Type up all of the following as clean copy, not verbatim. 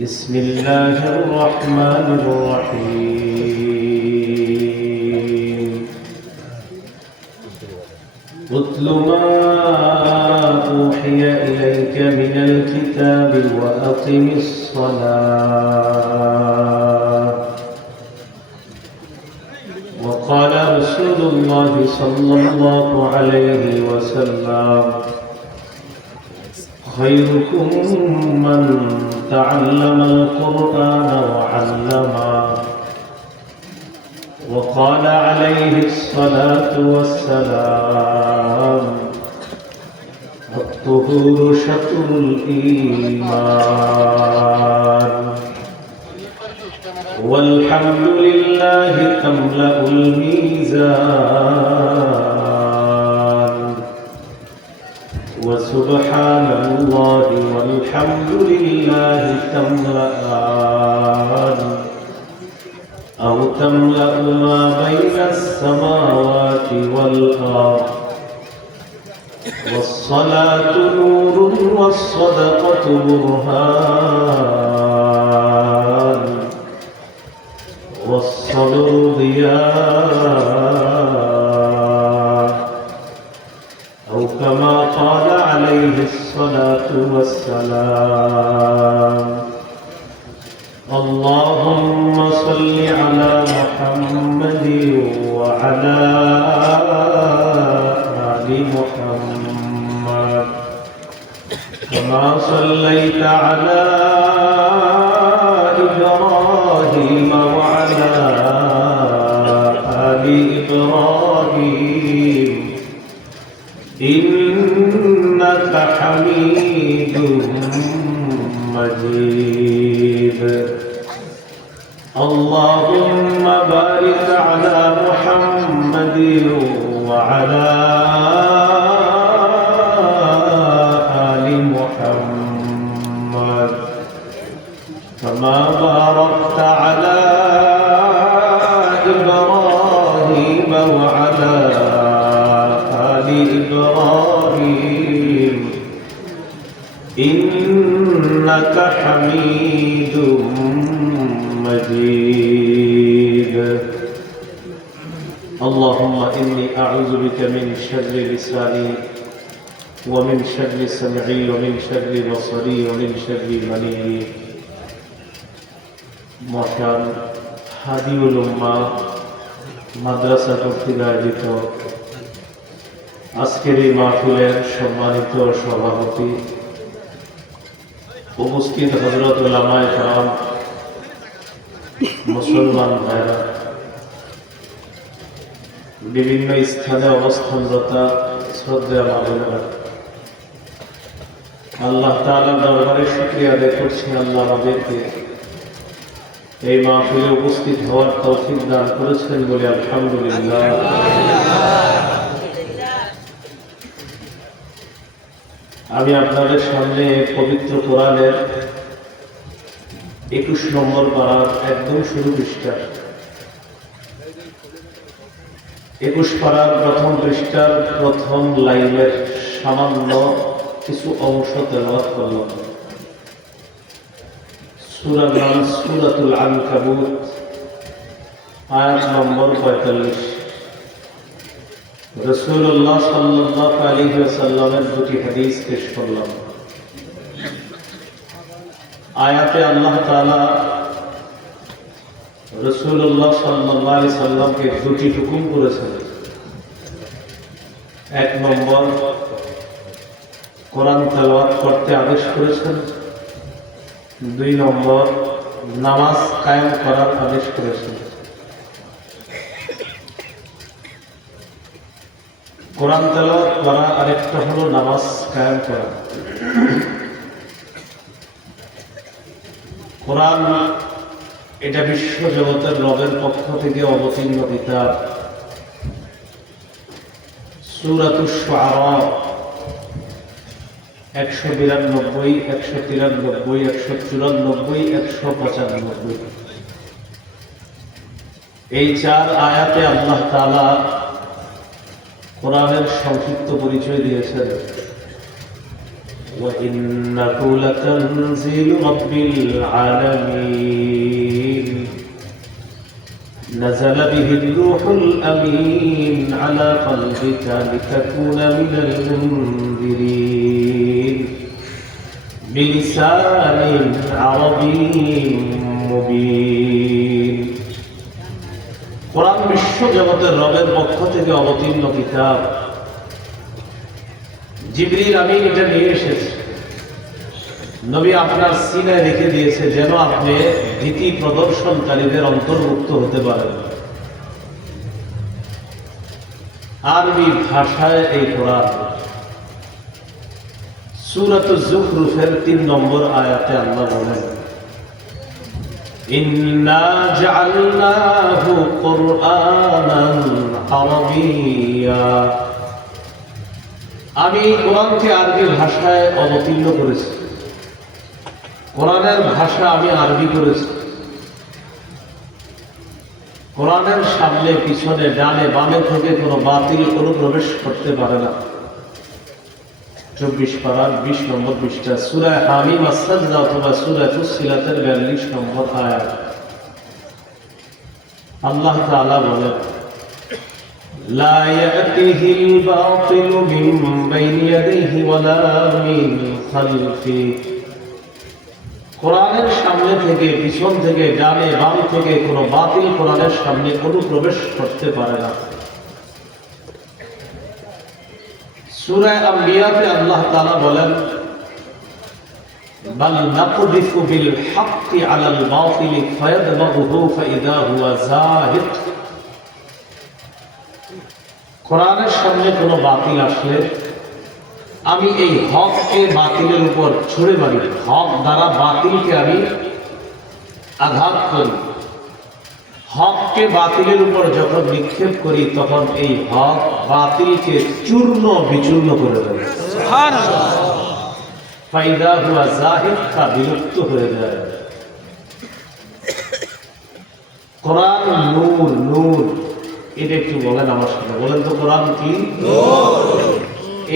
بسم الله الرحمن الرحيم اتل ما أوحي إليك من الكتاب وأقم الصلاة وقال رسول الله صلى الله عليه وسلم خيركم من تعلم القرآن وعلمه وقال عليه الصلاة والسلام الطهور شطر الإيمان والحمد لله تملأ الميزان وسبحان الله والحمد لله تملأان أو تملأ ما بين السماوات والأرض والصلاة نور والصدقة برهان والصبر ضياء أو كما قال عليه الصلاة والسلام اللهم صل على محمد وعلى آل محمد كما صليت على إبراهيم وعلى آل إبراهيم إنك حميد مجيد اللهم بارك على محمد وعلى آل محمد كما باركت على إبراهيم وعلى آل إبراهيم إنك حميد مجيد اللهم إني أعوذ بك من شر لساني ومن شر سمعي ومن شر بصري ومن شر مني মহান হাদিউল উম্মাহ মাদ্রাসা কর্তৃক আয়োজিত আজকের এই মাহফিলের সম্মানিত সভাপতি উপস্থিত হযরত উলামায়ে কেরাম মুসলমান ভাইরা বিভিন্ন স্থানে অবস্থানরত শ্রদ্ধেয় মাওলানা আল্লাহ তাআলার দরবারে শুকরিয়া আদায় করছি আল্লাহ আমাদেরকে এই মাহফিলে উপস্থিত হওয়ার তৌফিক দান করেছেন বলে আলহামদুলিল্লাহ। আমি আপনাদের সামনে পবিত্র কোরআনের 21 নম্বর পারার একদম শুরু পৃষ্ঠা 21 পারার প্রথম পৃষ্ঠার প্রথম লাইনের সামান্য কিছু অংশ তেলাওয়াত করলাম। সূরার নাম সূরাতুল আনকাবুত, আয়াত নম্বর 45। রাসূলুল্লাহ সাল্লাল্লাহু আলাইহি ওয়াসাল্লামের দুটি হাদিস পেশ করলাম। আয়াতে আল্লাহ তাআলা রাসূলুল্লাহ সাল্লাল্লাহু আলাইহি ওয়াসাল্লামকে দুটি হুকুম করেছেন। এক নম্বর, কোরআন তেলাওয়াত করতে আদেশ করেছেন। দুই নম্বর, নামাজ কায়েম করার আদেশ করেছেন। কোরআন তেলাওয়াত করা আরেকটা হলো নামাজ কায়েম করা। কোরআন এটা বিশ্ব জগতের রবের পক্ষ থেকে অবতীর্ণ কিতাব। সূরাতুশ শুআরা 192, 193, 194, 195 এই চার আয়াতে আল্লাহ তাআলা কোরআনের সংক্ষিপ্ত পরিচয় দিয়েছেন। وإنه لتنزيل رب العالمين نزل به الروح الأمين على قلبك لتكون من المنذرين بلسان عربي مبين কোরআন বিশ্ব জগতের রবের পক্ষ থেকে অবতীর্ণ কিতাব। জিবরিল আমিন এটা নিয়ে এসেছে, নবী আপনার সিনায় রেখে দিয়েছে যেন আপনি ভীতি প্রদর্শনকারীদের অন্তর্ভুক্ত হতে পারেন। আরবি ভাষায় এই কোরআন। সূরাতুজ যুখরুফের ৩ নম্বর আয়াতে আল্লাহ বলেন, ইন্না জাআলনাহু কুরআনান আরাবিয়্যা, আমি কোরআনকে আরবি ভাষায় অবতীর্ণ করেছি। কোরআনের ভাষা আমি আরবি করেছি। কোরআনের সামনে পিছনে ডানে বামে থেকে কোনো বাতিল অনুপ্রবেশ করতে পারে না। 24 পারার 20 নম্বর পৃষ্ঠা, সূরা হামিম আস-সাজদা অথবা সূরা ফুসসিলাতের 42 নম্বর আয়াত। আল্লাহ তাআলা বলেন, লা ইয়াতিহিল বাতিলু মিন বাইনি ইয়াদিহি ওয়ালা মিন খালফি, কোরআনের সামনে থেকে পিছন থেকে ডানে বাম থেকে কোনো বাতিল কোরআনের সামনে অনুপ্রবেশ করতে পারে না। সূরা আম্বিয়াতে আল্লাহ তাআলা বলেন, বাল নাকদিফু বিল হাক্কি আলাল বাতিলি ফায়াদমাগুহু ফাইদা হুয়া যাহিক, কোরআনের সামনে কোনো বাতিল আসলে আমি এই হককে বাতিলের উপর ছুড়ে মারি, হক দ্বারা বাতিলকে আমি আঘাত করি। হককে বাতিলের উপর যখন নিক্ষেপ করি তখন এই হক বাতিলকে চূর্ণ বিচূর্ণ করে দেয়। সুবহানাল্লাহ। ফাইদা হুয়া যাহিক, তা বিলুপ্ত হয়ে যায়। কোরআন নূর, নূর এটা একটু বলেন আমার সাথে, বলেন তো কোরআন কি? নূর।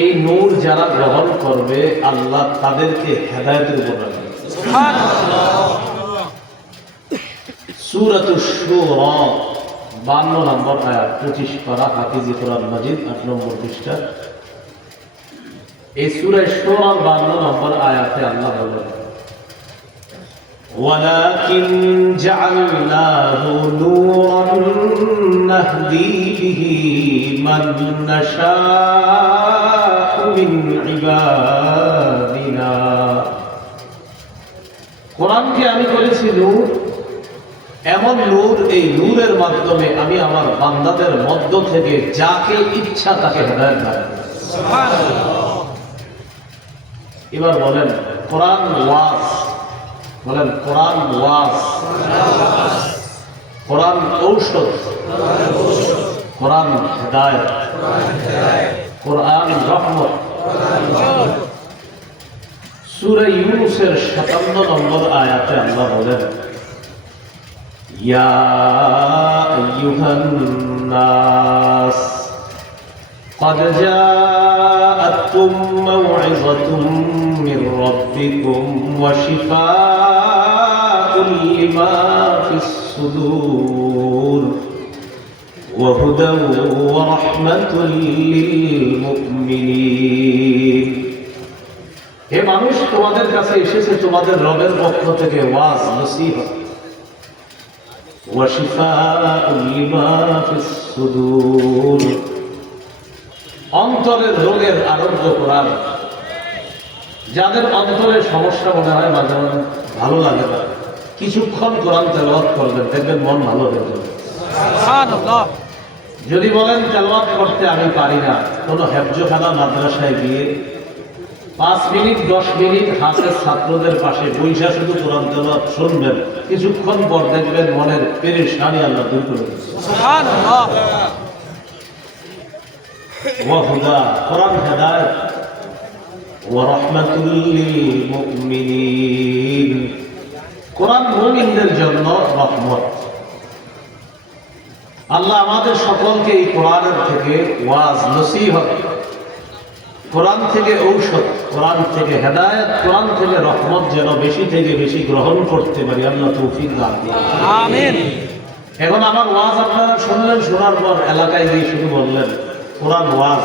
এই নূর যারা গ্রহণ করবে আল্লাহ তাদেরকে হেদায়েতের উপর রাখবে। সুবহানাল্লাহ। সূরাতুশ শুরা 52 নম্বর আয়াত, 25 পারা, হাফিজি কোরআন মাজিদ 8 নম্বর পৃষ্ঠা। এই সূরা শুরা 52 নম্বর আয়াতে আল্লাহ বলেন, ওয়ালাকিন জাআলনাহু নূরান নাহদি বিহি মান নাশাউ মিন ইবাদিনা, কোরআনকে আমি করেছি নূর, এমন নূর, এই নূরের মাধ্যমে আমি আমার বান্দাদের মধ্য থেকে যাকে ইচ্ছা তাকে হেদায়েত দান করি। সুবহানাল্লাহ। এবার বলেন কোরআন ওয়াজ, বলেন কোরআন ওয়াজ, কোরআন ঔষধ, কোরআন হেদায়েত, কোরআন রহমত। সূরা ইউনূসের 57 নম্বর আয়াতে আল্লাহ বলেন, ইয়া আইয়ুহান নাস قد جاءتكم موعظة من ربكم وشفاء لما في الصدور وهدى ورحمة للمؤمنين। হে মানুষ, তোমাদের কাছে এসেছে তোমাদের রবের পক্ষ থেকে ওয়াজ, নসিহত, ওয়া শিফাউন লিমা ফিস সুদূর, অন্তরের রোগের আরোগ্য করার। যাদের অন্তরের সমস্যা মনে হয় মাঝে মাঝে ভালো লাগে না, কিছুক্ষণ কোরআন তেলাওয়াত করবেন, দেখবেন মন ভালো হয়ে যাবে। সুবহানাল্লাহ। যদি বলেন তেলাওয়াত করতে আমি পারি না, কোনো হেফজখানা মাদ্রাসায় গিয়ে 5 মিনিট 10 মিনিট হাফেজ ছাত্রদের পাশে বইসা শুধু কোরআন তেলাওয়াত শুনবেন, কিছুক্ষণ পর দেখবেন মনের পেরেশানি আল্লাহ দূর করে দেবেন। সুবহানাল্লাহ। ওয়াহুদা, কোরআন হেদায়েত, ওয়া রাহমাতুল লিল মুমিনিন, কোরআন মুমিনদের জন্য রহমত। আল্লাহ আমাদের সকলকে এই কোরআনের থেকে ওয়াজ, নসিহত, কোরআন থেকে ঔষধ, কোরআন থেকে হেদায়েত, কোরআন থেকে রহমত যেন বেশি থেকে বেশি গ্রহণ করতে পারি, আল্লাহ তৌফিক দান করুন। আমিন। এখন আমার ওয়াজ আপনারা শুনলেন, শোনার পর এলাকায় গিয়ে শুধু বললেন কোরআন ওয়াজ,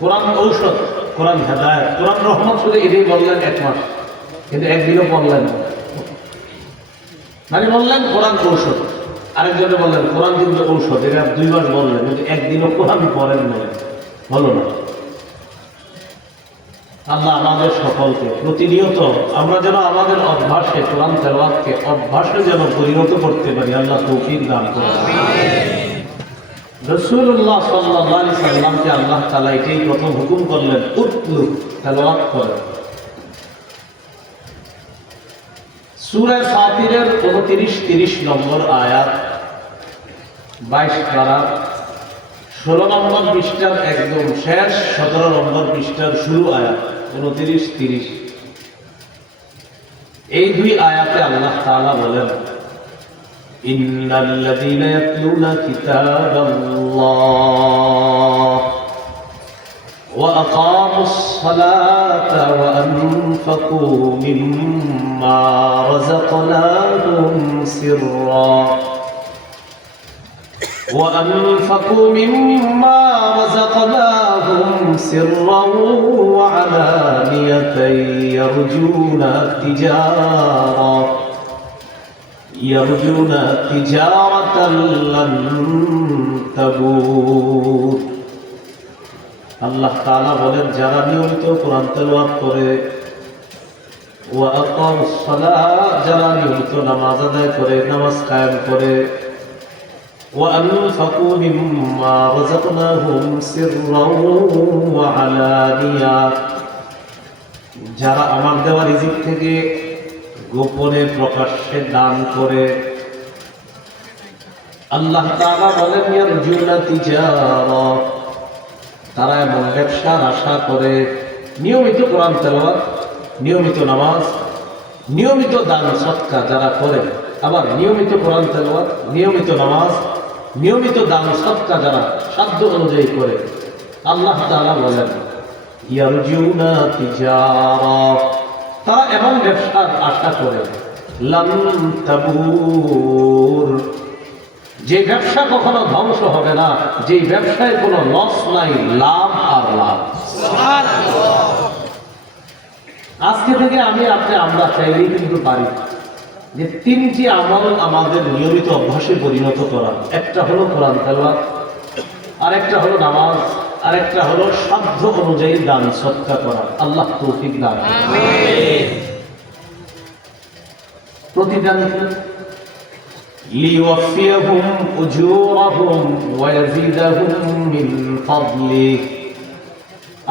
কোরআন ঔষধ, কোরআন হেদায়েত, কোরআন রহমত, শুধু এটাই বললেন এক মাস, কিন্তু একদিনও বললেন না। মানে বললেন কোরআন ঔষধ, আরেকজনে বললেন কোরআন কিন্তু ঔষধ, এটা 2 মাস বললেন, কিন্তু একদিনও কোরআন পড়েন না, বলো না। আল্লাহ আমাদের সকলকে প্রতিনিয়ত আমরা যেন আমাদের অভ্যাসে কোরআন তেলাওয়াতকে অভ্যাসে যেন পরিণত করতে পারি, আল্লাহ তৌফিক দান করুন। রাসূলুল্লাহ সাল্লাল্লাহু আলাইহি সাল্লামকে আল্লাহ তাআলা এটাই প্রথম হুকুম করলেন, উতলু, তেলাওয়াত করেন। সূরা ফাতিরের 29-30 নম্বর আয়াত, 22 পারা, 16 নম্বর পৃষ্ঠার একদম শেষ, 17 নম্বর পৃষ্ঠার শুরু আয়াত 29-30। এই 2 আয়াতে আল্লাহ তাআলা বলেন, ইন্নাল্লাযীনা ইয়াতলুনা কিতাবাল্লাহ ওয়া আকামুস সালাতা ওয়া আনফাকু মিম্মা রাযাকনাহুম সিররা وأنفقوا مما رزقناهم سرا وعلانية يرجون تجارة لن تبور। আল্লাহ তাআলা বলেন, যারা নিয়মিত কোরআন তেলাওয়াত করে, ওয়া আকামুস সালাত, যারা নিয়মিত নামাজ আদায় করে, নামাজ কায়েম করে, وأنفقوا مما رزقناهم سرا وعلانية, যারা আমার দেওয়া রিজিক থেকে গোপনে প্রকাশ্যে দান করে। আল্লাহ তাআলা বলেন, ইয়ারজুনা তিজারা, তারা এমন ব্যবসার আশা করে, নিয়মিত কোরআন তেলাওয়াত, নিয়মিত নামাজ, নিয়মিত দান সদকা যারা করে, আবার নিয়মিত কোরআন তেলাওয়াত, নিয়মিত নামাজ, নিয়মিত দান সদকা যারা সাধ্য অনুযায়ী করে, আল্লাহ তাআলা বলেন, ইয়ারজুনা তিজারা, তারা এমন ব্যবসার আশা করে, লান তাবুর, যে ব্যবসা কখনো ধ্বংস হবে না, যে ব্যবসায় কোনো লস নাই, লাভ আর লাভ। আজকে থেকে আমরা চাইলেই কিন্তু পারি যে 3টি আমল আমাদের নিয়মিত অভ্যাসে পরিণত করা। একটা হলো কোরআন তেলাওয়াত, আরেকটা হলো নামাজ, আরেকটা হলো সাধ্য অনুযায়ী দান সদকা করা। আল্লাহ তৌফিক দান আমিন। প্রতিদান লিওয়াফিয়াহুম উজুরাহুম ওয়া ইয়াজিদাহুম মিন ফাদলিহি,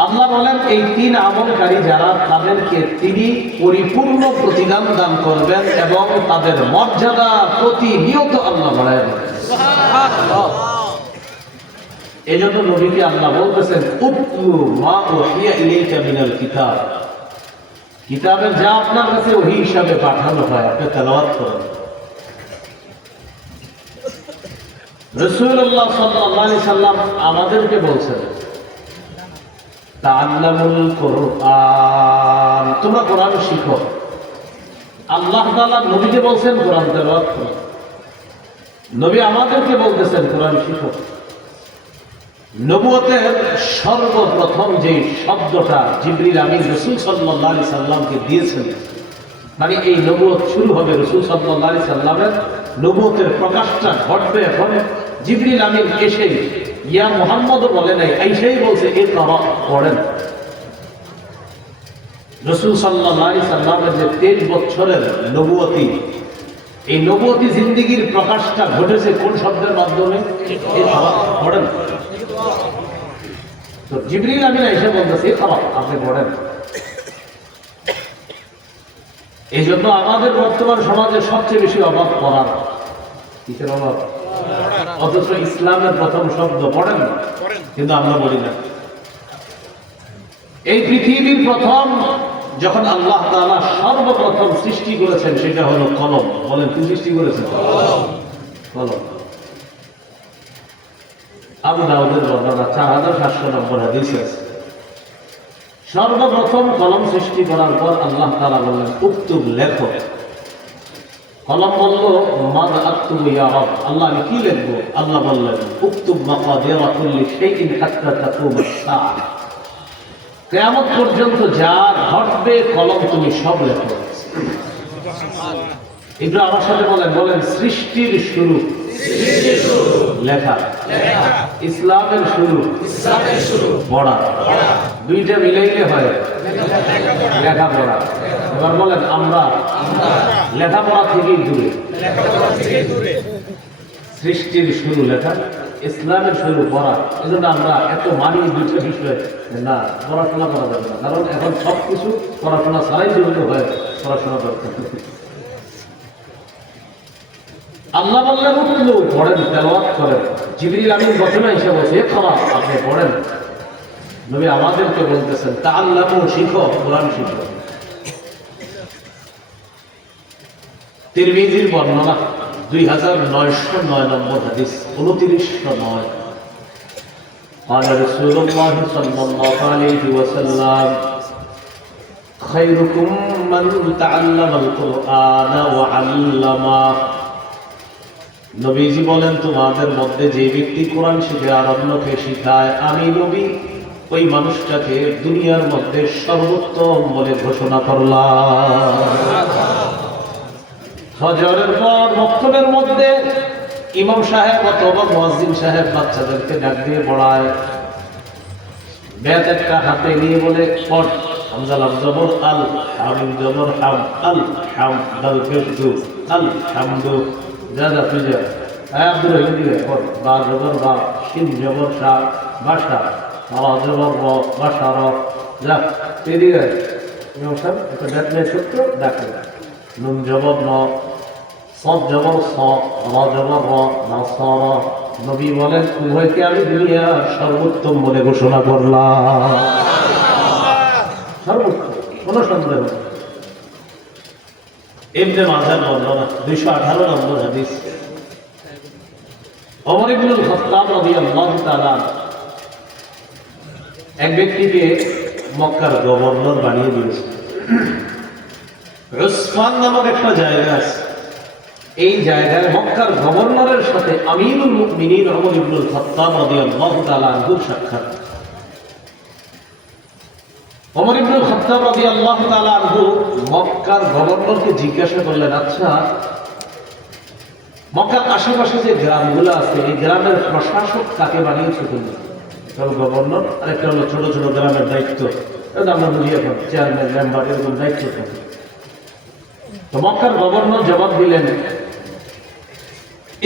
আল্লাহ বলেন এই 3 আমলকারী যারা, তাদেরকে তিনি পরিপূর্ণ প্রতিদান দান করবেন এবং তাদের মর্যাদা প্রতিনিয়ত আল্লাহ বাড়ায় দেবেন। এই জন্য নবীকে আল্লাহ বলতেছেন, উতলু মা উহিয়া ইলাইকা মিনাল কিতাব, কিতাবের যা আপনার কাছে ওহী হিসাবে পাঠানো হয় আপনি তেলাওয়াত করেন। রাসূলুল্লাহ সাল্লাল্লাহু আলাইহি সাল্লাম আমাদেরকে বলছেন, তাআল্লামুল কুরআন, তোমরা কোরআন শিখো। আল্লাহ তাআলা নবীকে বলছেন কোরআন তেলাওয়াত করো, নবী আমাদেরকে বলতেছেন কোরআন শিখো। নবুয়তের সর্বপ্রথম যে শব্দটা জিবরিল আমিন রাসূল সাল্লাল্লাহু আলাইহি সাল্লামকে দিয়েছেন, মানে এই নবুয়ত শুরু হবে, রাসূল সাল্লাল্লাহু আলাইহি সাল্লামের নবুয়তের প্রকাশটা ঘটবে এখন জিবরিল আমিন এসে, ইয়া মুহাম্মদও বলে নাই, আইসাই বলছে ইকরা, পড়েন। রাসূল সাল্লাল্লাহু আলাইহি সাল্লামের যে 23 বছরের নবুয়তি, এই নবুয়তি জিন্দেগীর প্রকাশটা ঘটেছে কোন শব্দের মাধ্যমে? ইকরা, পড়েন। তো জিবরিল আমিন এসে বলতেছে ইকরা, আপনি পড়েন। এই জন্য আমাদের বর্তমান সমাজে সবচেয়ে বেশি অভাব পড়ার। কিসের অভাব? অথচ ইসলামের প্রথম শব্দ পড়েন না, কিন্তু আমরা বলি না। এই পৃথিবীর প্রথম যখন আল্লাহ তাআলা সর্বপ্রথম সৃষ্টি করেছেন সেটা হলো কলম। বলেন, কি সৃষ্টি করেছেন? কলম। আবু দাউদের বর্ণনা 4700 নম্বর হাদিস আছে। সর্বপ্রথম কলম সৃষ্টি করার পর আল্লাহ তাআলা বললেন উক্তুব, লেখো। কলম বলল মাদ আক্তুবু ইয়া রব, আল্লাহ আমি কি লিখবো? আল্লাহ বললেন উক্তুব মাকাদিরা কুল্লি শাইইন হাত্তা তাকুম আস-সাআ, কিয়ামত পর্যন্ত যা ঘটবে কলম তুমি সব লেখো। একটু আমার সাথে বলেন সৃষ্টির শুরু লেখা, ইসলামের শুরু পড়া, দুইটা মিলাইলে হয় লেখাপড়া। এবার বলেন আমরা লেখাপড়া থেকেই দূরে। সৃষ্টির শুরু লেখা, ইসলামের শুরু পড়া। এই জন্য আমরা এত মানি দুটো বিষয় না, পড়াশোনা করা যাবে না, কারণ এখন সবকিছু পড়াশোনা ছাড়াই জড়িত হয় পড়াশোনা করতে। আল্লাহ বললেন উঠলো, পড়েন, তেলাওয়াত করেন। জিবরিল আমিন ঘটনা হিসেবে বলছে খাওয়া আপনি পড়েন। নবী আমাদেরকে বলতেছেন তাআল্লামু, শিখো, কোরআন শিখো। তিরমিজির বর্ণনা 2909 নম্বর হাদিস, 2909। قال رسول الله صلى الله عليه وسلم خيركم من تعلم القرآن وعلمه। নবীজি বলেন তোমাদের মধ্যে যে ব্যক্তি কোরআন শিখে আর অন্যকে শিখায়, আমি নবী ওই মানুষটাকে দুনিয়ার মধ্যে সর্বোত্তম বলে ঘোষণা করলাম। ফজরের পর মক্তবের মধ্যে ইমাম সাহেব অথবা মুয়াজ্জিন সাহেব বাচ্চাদেরকে ডাক দিয়ে পড়ায়। বেত একটা হাতে নিয়ে বলে পড়, হামজা লাম জবর আল, হামিম জবর হাম, আল হাম, দাল পেশ দু, আল হামদু। যা যা তুই যা, আব্দুর রহিম দিকে পড়, বা জবর বা, শিন জবর শাহ, বাসা, র জবর র, বাসা র, যা তুই দিকে। ইমাম সাহেব একটা বেত নিয়ে ছোট্ট ডাকে, নুন জবর ন, সদ জবর স, র জবর র, নাসর। নবী বলেন উভয়কে আমি দুনিয়ার সর্বোত্তম বলে ঘোষণা করলাম। সর্বোত্তম, কোন সন্দেহ নেই। ইবনে মাজাহ বর্ণনা 218 নম্বর হাদিস। ওমর ইবনুল খাত্তাব রাদিয়াল্লাহু তাআলা এক ব্যক্তিকে মক্কার গভর্নর বানিয়ে দিয়েছে। উসমান নামক একটা জায়গা আছে, এই জায়গায় মক্কার গভর্নরের সাথে আমিরুল মুমিনিন ওমর ইবনুল খাত্তাব রাদিয়াল্লাহু তাআলা আনহু সাক্ষাৎ। ওমর ইবনুল খাত্তাব রাদিয়াল্লাহু তাআলা আনহু মক্কার গভর্নরকে জিজ্ঞাসা করলেন, আচ্ছা মক্কার আশেপাশে যে গ্রামগুলো আছে এই গ্রামের প্রশাসক কাকে বানিয়েছে তুমি? গভর্নর, আর একটা হলো ছোট ছোট গ্রামের দায়িত্ব, আমরা বুঝি এখন চেয়ারম্যান, মেম্বার, এরকম দায়িত্ব থাকে। তো মক্কার গভর্নর জবাব দিলেন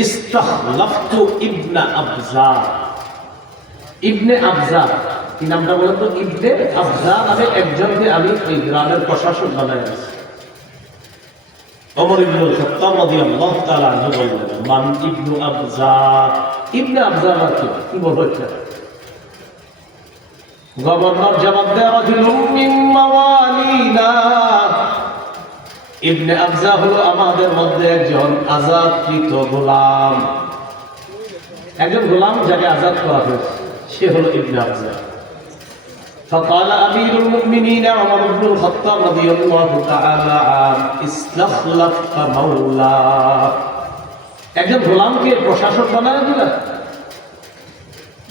ইস্তাখলাফতু ইবনে আবজা। ইবনে আবজা কি নামটা বলেন তো? ইবনে আবজা নামে একজনকে আমি ওই গ্রামের প্রশাসক বানাই আছি। ওমর ইবনুল খাত্তাব রাদিয়াল্লাহু তাআলা আনহু বললেন মান ইবনু আবজা। ইবনে আবজা কি বলবো? গভর্নর জবাব দেয় রাজুলুম মিন মাওয়ালিনা। ইবনে আবজা হলো আমাদের মধ্যে একজন আজাদকৃত গোলাম, একজন গোলাম যাকে আজাদ করা হয়েছে, সে হলো ইবনে আবজা। فقال أمير المؤمنين عمر بن الخطاب رضي الله تعالى عنه استخلفت مولا। একজন গোলামকে প্রশাসক বানায় দিলেন।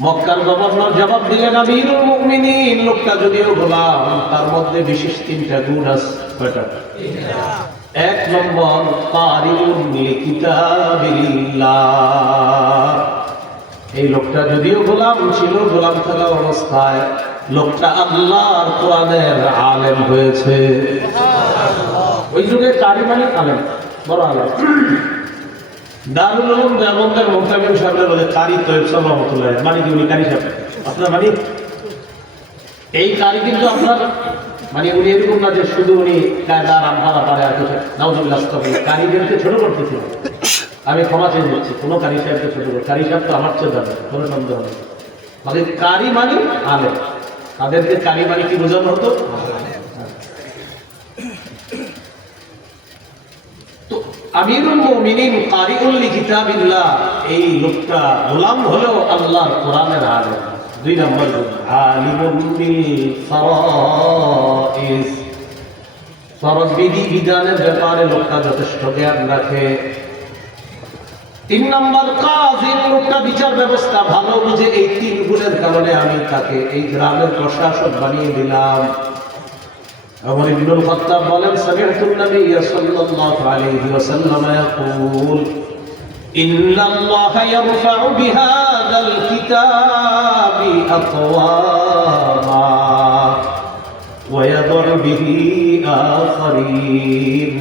মক্কার গভর্নর জবাব দিলেন আমিরুল মুমিনিন, লোকটা যদিও গোলাম তার মধ্যে বিশেষ 3টা গুণ আছে। কয়টা? 1 নম্বর কারিউন লিকিতাবিল্লাহ। এই লোকটা যদিও গোলাম ছিল, গোলাম থাকা অবস্থায় লোকটা আল্লাহর কোরআনের আলেম হয়েছে। ওই যুগে কারি মানে আলেম, বড় আলেম। দারুল উলুম দেওবন্দের মুহতামিম সাহেব বলে কারি তৈয়ব সাহেব রহমাতুল্লাহ, মানে কি উনি কারি সাহেব? আপনার মানে এই কারি কিন্তু আপনার মানে উনি এরকম না যে শুধু উনি কায়দা রামপাড়া পারে আর কিছু নাউজুবিল্লাহ। কারিদেরকে ছোট করতেছিল, আমি ক্ষমা চেয়ে দিচ্ছি, কোনো কারি সাহেবকে ছোট করে। কারি সাহেব তো আমার চেয়ে জানে, কোনো সন্দেহ নেই। মানে কারি মানে আলেম, তাদেরকে কারি মানে কি বোঝানো হতো? তো আমিরুল মুমিনিন কারিউল লিকিতাবিল্লাহ, এই লোকটা গোলাম হলেও আল্লাহর কোরআনের আলেম। দুই নম্বর গুণ আলিমুন বিল ফারাইজ, ফরজ বিধি বিধানের ব্যাপারে লোকটা যথেষ্ট জ্ঞান রাখে। তিন নম্বর কাজিম, লোকটা বিচার ব্যবস্থা ভালো বুঝে। এই তিন গুণের কারণে আমি তাকে এই গ্রামের প্রশাসক বানিয়ে দিলাম। ওমর ইবনুল খাত্তাব বলেন, সামি'তুন নবী সাল্লাল্লাহু আলাইহি ওয়াসাল্লাম ইয়াকুল ইন্নাল্লাহা ইয়ারফা'ু বিহাযাল কিতাবি আকওয়ামা ওয়া ইয়াদউ বিহি আখারিন।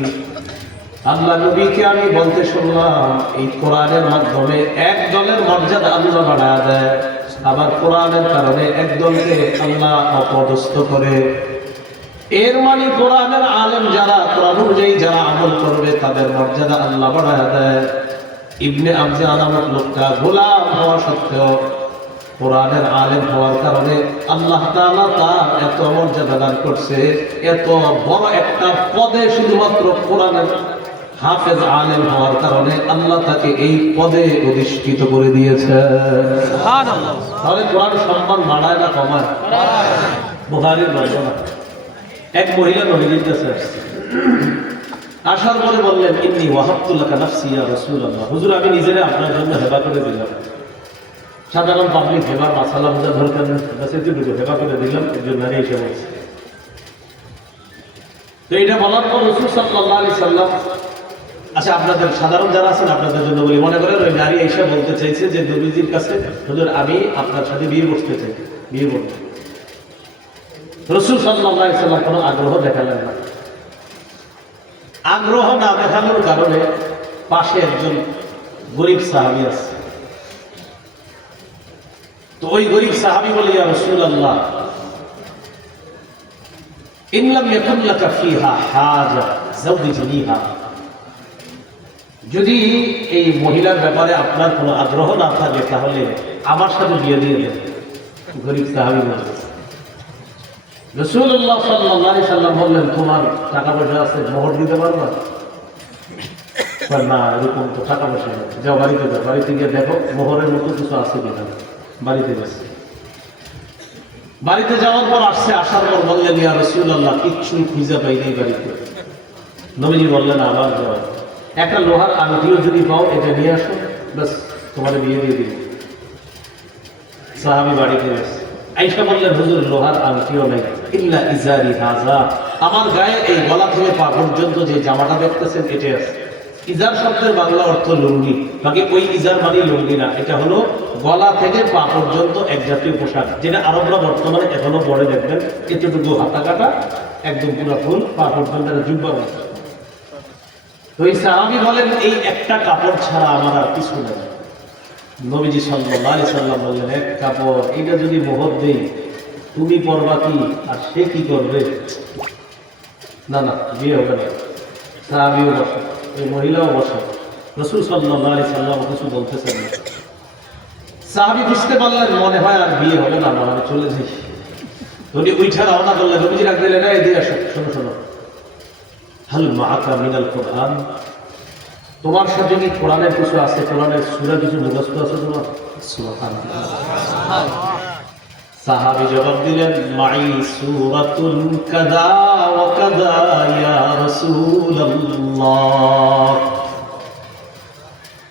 আল্লাহ নবীকে আমি বলতে শুনলাম, এই কোরআনের মাধ্যমে এক দলের মর্যাদা আল্লাহ বাড়ায় দেয়, আবার কোরআনের কারণে এক দলকে আল্লাহ অপদস্থ করে। এর মানে কোরআনের আলেম যারা, কোরআন অনুযায়ী যারা আমল করবে তাদের মর্যাদা আল্লাহ বাড়ায় দেয়। ইবনে আবজা নামক লোকটা গোলাম হওয়া সত্ত্বেও কোরআনের আলেম হওয়ার কারণে আল্লাহ তাআলা তার এত মর্যাদা দান করছে। এত বড় একটা পদে শুধুমাত্র কোরআনের হাফেজ আলেম হওয়ার কারণে আল্লাহ তাকে এই পদে অধিষ্ঠিত করে দিয়েছে। সুবহানাল্লাহ। তাহলে কোরআন সম্মান বাড়ায় না কমায়? বুখারীর বর্ণনা, এক মহিলা নবীর কাছে আসছে, আসার পরে বললেন, ইন্নী ওয়াহাবতু লাকা নাফসি ইয়া রাসূলুল্লাহ, হুজুর আমি নিজেরে আপনার জন্য হেবা করে দিলাম। সাধারণ পাবলিক হেবার মাসালা বোঝা দরকার নেই, এতটুকু হেবা করে দিলাম। একজন নারী এসে বলছে। তো এটা বলার পর রাসূল সাল্লাল্লাহু আলাইহি সাল্লাম, আচ্ছা আপনাদের সাধারণ যারা আছেন আপনাদের জন্য বলি, মনে করেন ওই নারী এসে বলতে চাইছে যে নবীজির কাছে, হুজুর আমি আপনার সাথে বিয়ে করতে চাই, বিয়ে করতে। রাসূল সাল্লাল্লাহু আলাইহি সাল্লাম কোনো আগ্রহ দেখালেন না। আগ্রহ না দেখানোর কারণে পাশে একজন গরিব সাহাবী আছে। তো ওই গরিব সাহাবী বলে, ইয়া রাসূলুল্লাহ ইন লাম ইয়াকুন লাকা ফিহা হাজা যাওজিনিহা, যদি এই মহিলার ব্যাপারে আপনার কোনো আগ্রহ না থাকে তাহলে আমার সাথে বিয়ে দিয়ে দেন। গরিব সাহাবী বলে। রাসূলুল্লাহ সাল্লাল্লাহু আলাইহি সাল্লাম বললেন, তোমার টাকা পয়সা আছে, মোহর দিতে পারবা? না, এরকম তো টাকা পয়সা নেই। যাও বাড়িতে যাও, বাড়িতে গিয়ে দেখো মোহরের মতো কিছু আছে কিনা। বাড়িতে গেছে, বাড়িতে যাওয়ার পর আসছে, আসার পর বললেন, ইয়া রাসূলুল্লাহ কিচ্ছুই খুঁজে পাই নাই বাড়িতে। নবীজি বললেন, আবার যাও, একটা লোহার আংটিও যদি পাও এটা নিয়ে আসো, ব্যাস তোমার বিয়ে দিয়ে দিবে। সাহাবী বাড়িতে গেছে, আয়েশা বললেন, হুজুর লোহার আংটিও নেই, ইল্লা ইজারি হাজা, আমার গায়ে এই গলা থেকে পা পর্যন্ত যে জামাটা দেখতেছেন এটা আছে। ইজার শব্দের বাংলা অর্থ লুঙ্গি, বাকি ওই ইজার মানে লুঙ্গি না, এটা হলো গলা থেকে পা পর্যন্ত এক জাতীয় পোশাক, যেটা আরবরা বর্তমানে এখনো পরে দেখবেন, এতটুকু হাতা কাটা, একদম পুরো ফুল, পা পর্যন্ত জুব্বা মতো। তো এই সাহাবী বলেন, এই একটা কাপড় ছাড়া আমার আর কিছু নেই। নবীজি সাল্লাল্লাহু আলাইহি সাল্লাম বললেন, এক কাপড়, এটা যদি মোহর দেই তুমি পরবা কি আর সে কি করবে? না না, বিয়ে হবে না। সাহাবীও বসে, এই মহিলাও বসে। রাসূল সাল্লাল্লাহু আলাইহি সাল্লাম কিছু বলতেছেন না। সাহাবী বুঝতে পারলেন মনে হয় আর বিয়ে হবে না, আমি চলে যাই। উনি উঠে রওনা করলেন। নবীজি ডাক দিলেন, এই দিয়ে আসো, শোনো শোনো, হাল মাআকা মিনাল কুরআন, তোমার সাথে কি কোরআনের কিছু আছে? কোরআনের সূরা কিছু মুখস্থ আছে তোমার? সুবহানাল্লাহ। সাহাবী জবাব দিলেন, মাই সূরাতুন কাযা ওয়া কাযা ইয়া রাসূলুল্লাহ,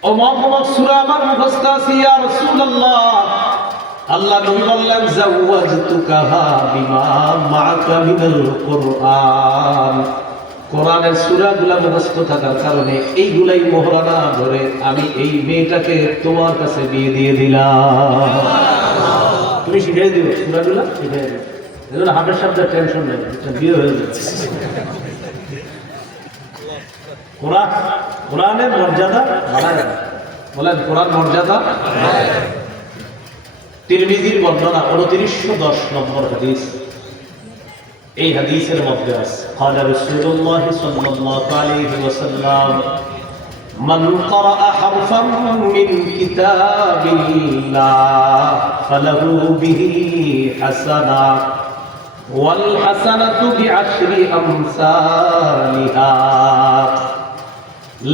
ও মুহাম্মদ সূরা আমার মুখস্থ আছে ইয়া রাসূলুল্লাহ। আল্লাহ নবী বললেন, যাওয়াজতুকাহা বিমা মাআকা মিনাল কুরআন, কোরআনের সূরাগুলো মুখস্থ থাকার কারণে এইগুলাই মোহরানা ধরে আমি এই মেয়েটাকে তোমার কাছে বিয়ে দিয়ে দিলাম। তুমি শিখিয়ে দিও, সূরাগুলো শিখিয়ে দিও, এজন্য হাফেজ সাহেবদের টেনশন নেই, বিয়ে হয়ে যাচ্ছে। কোরআনের মর্যাদা বাড়ায়, বলেন কোরআন মর্যাদা। তিরমিজির বর্ণনা 2910 নম্বর হাদিস, এই হাদিসের মধ্যে আছে, قال رسول الله صلى الله عليه وسلم من قرأ حرفا من كتاب الله فله به حسنة والحسنة بعشر أمثالها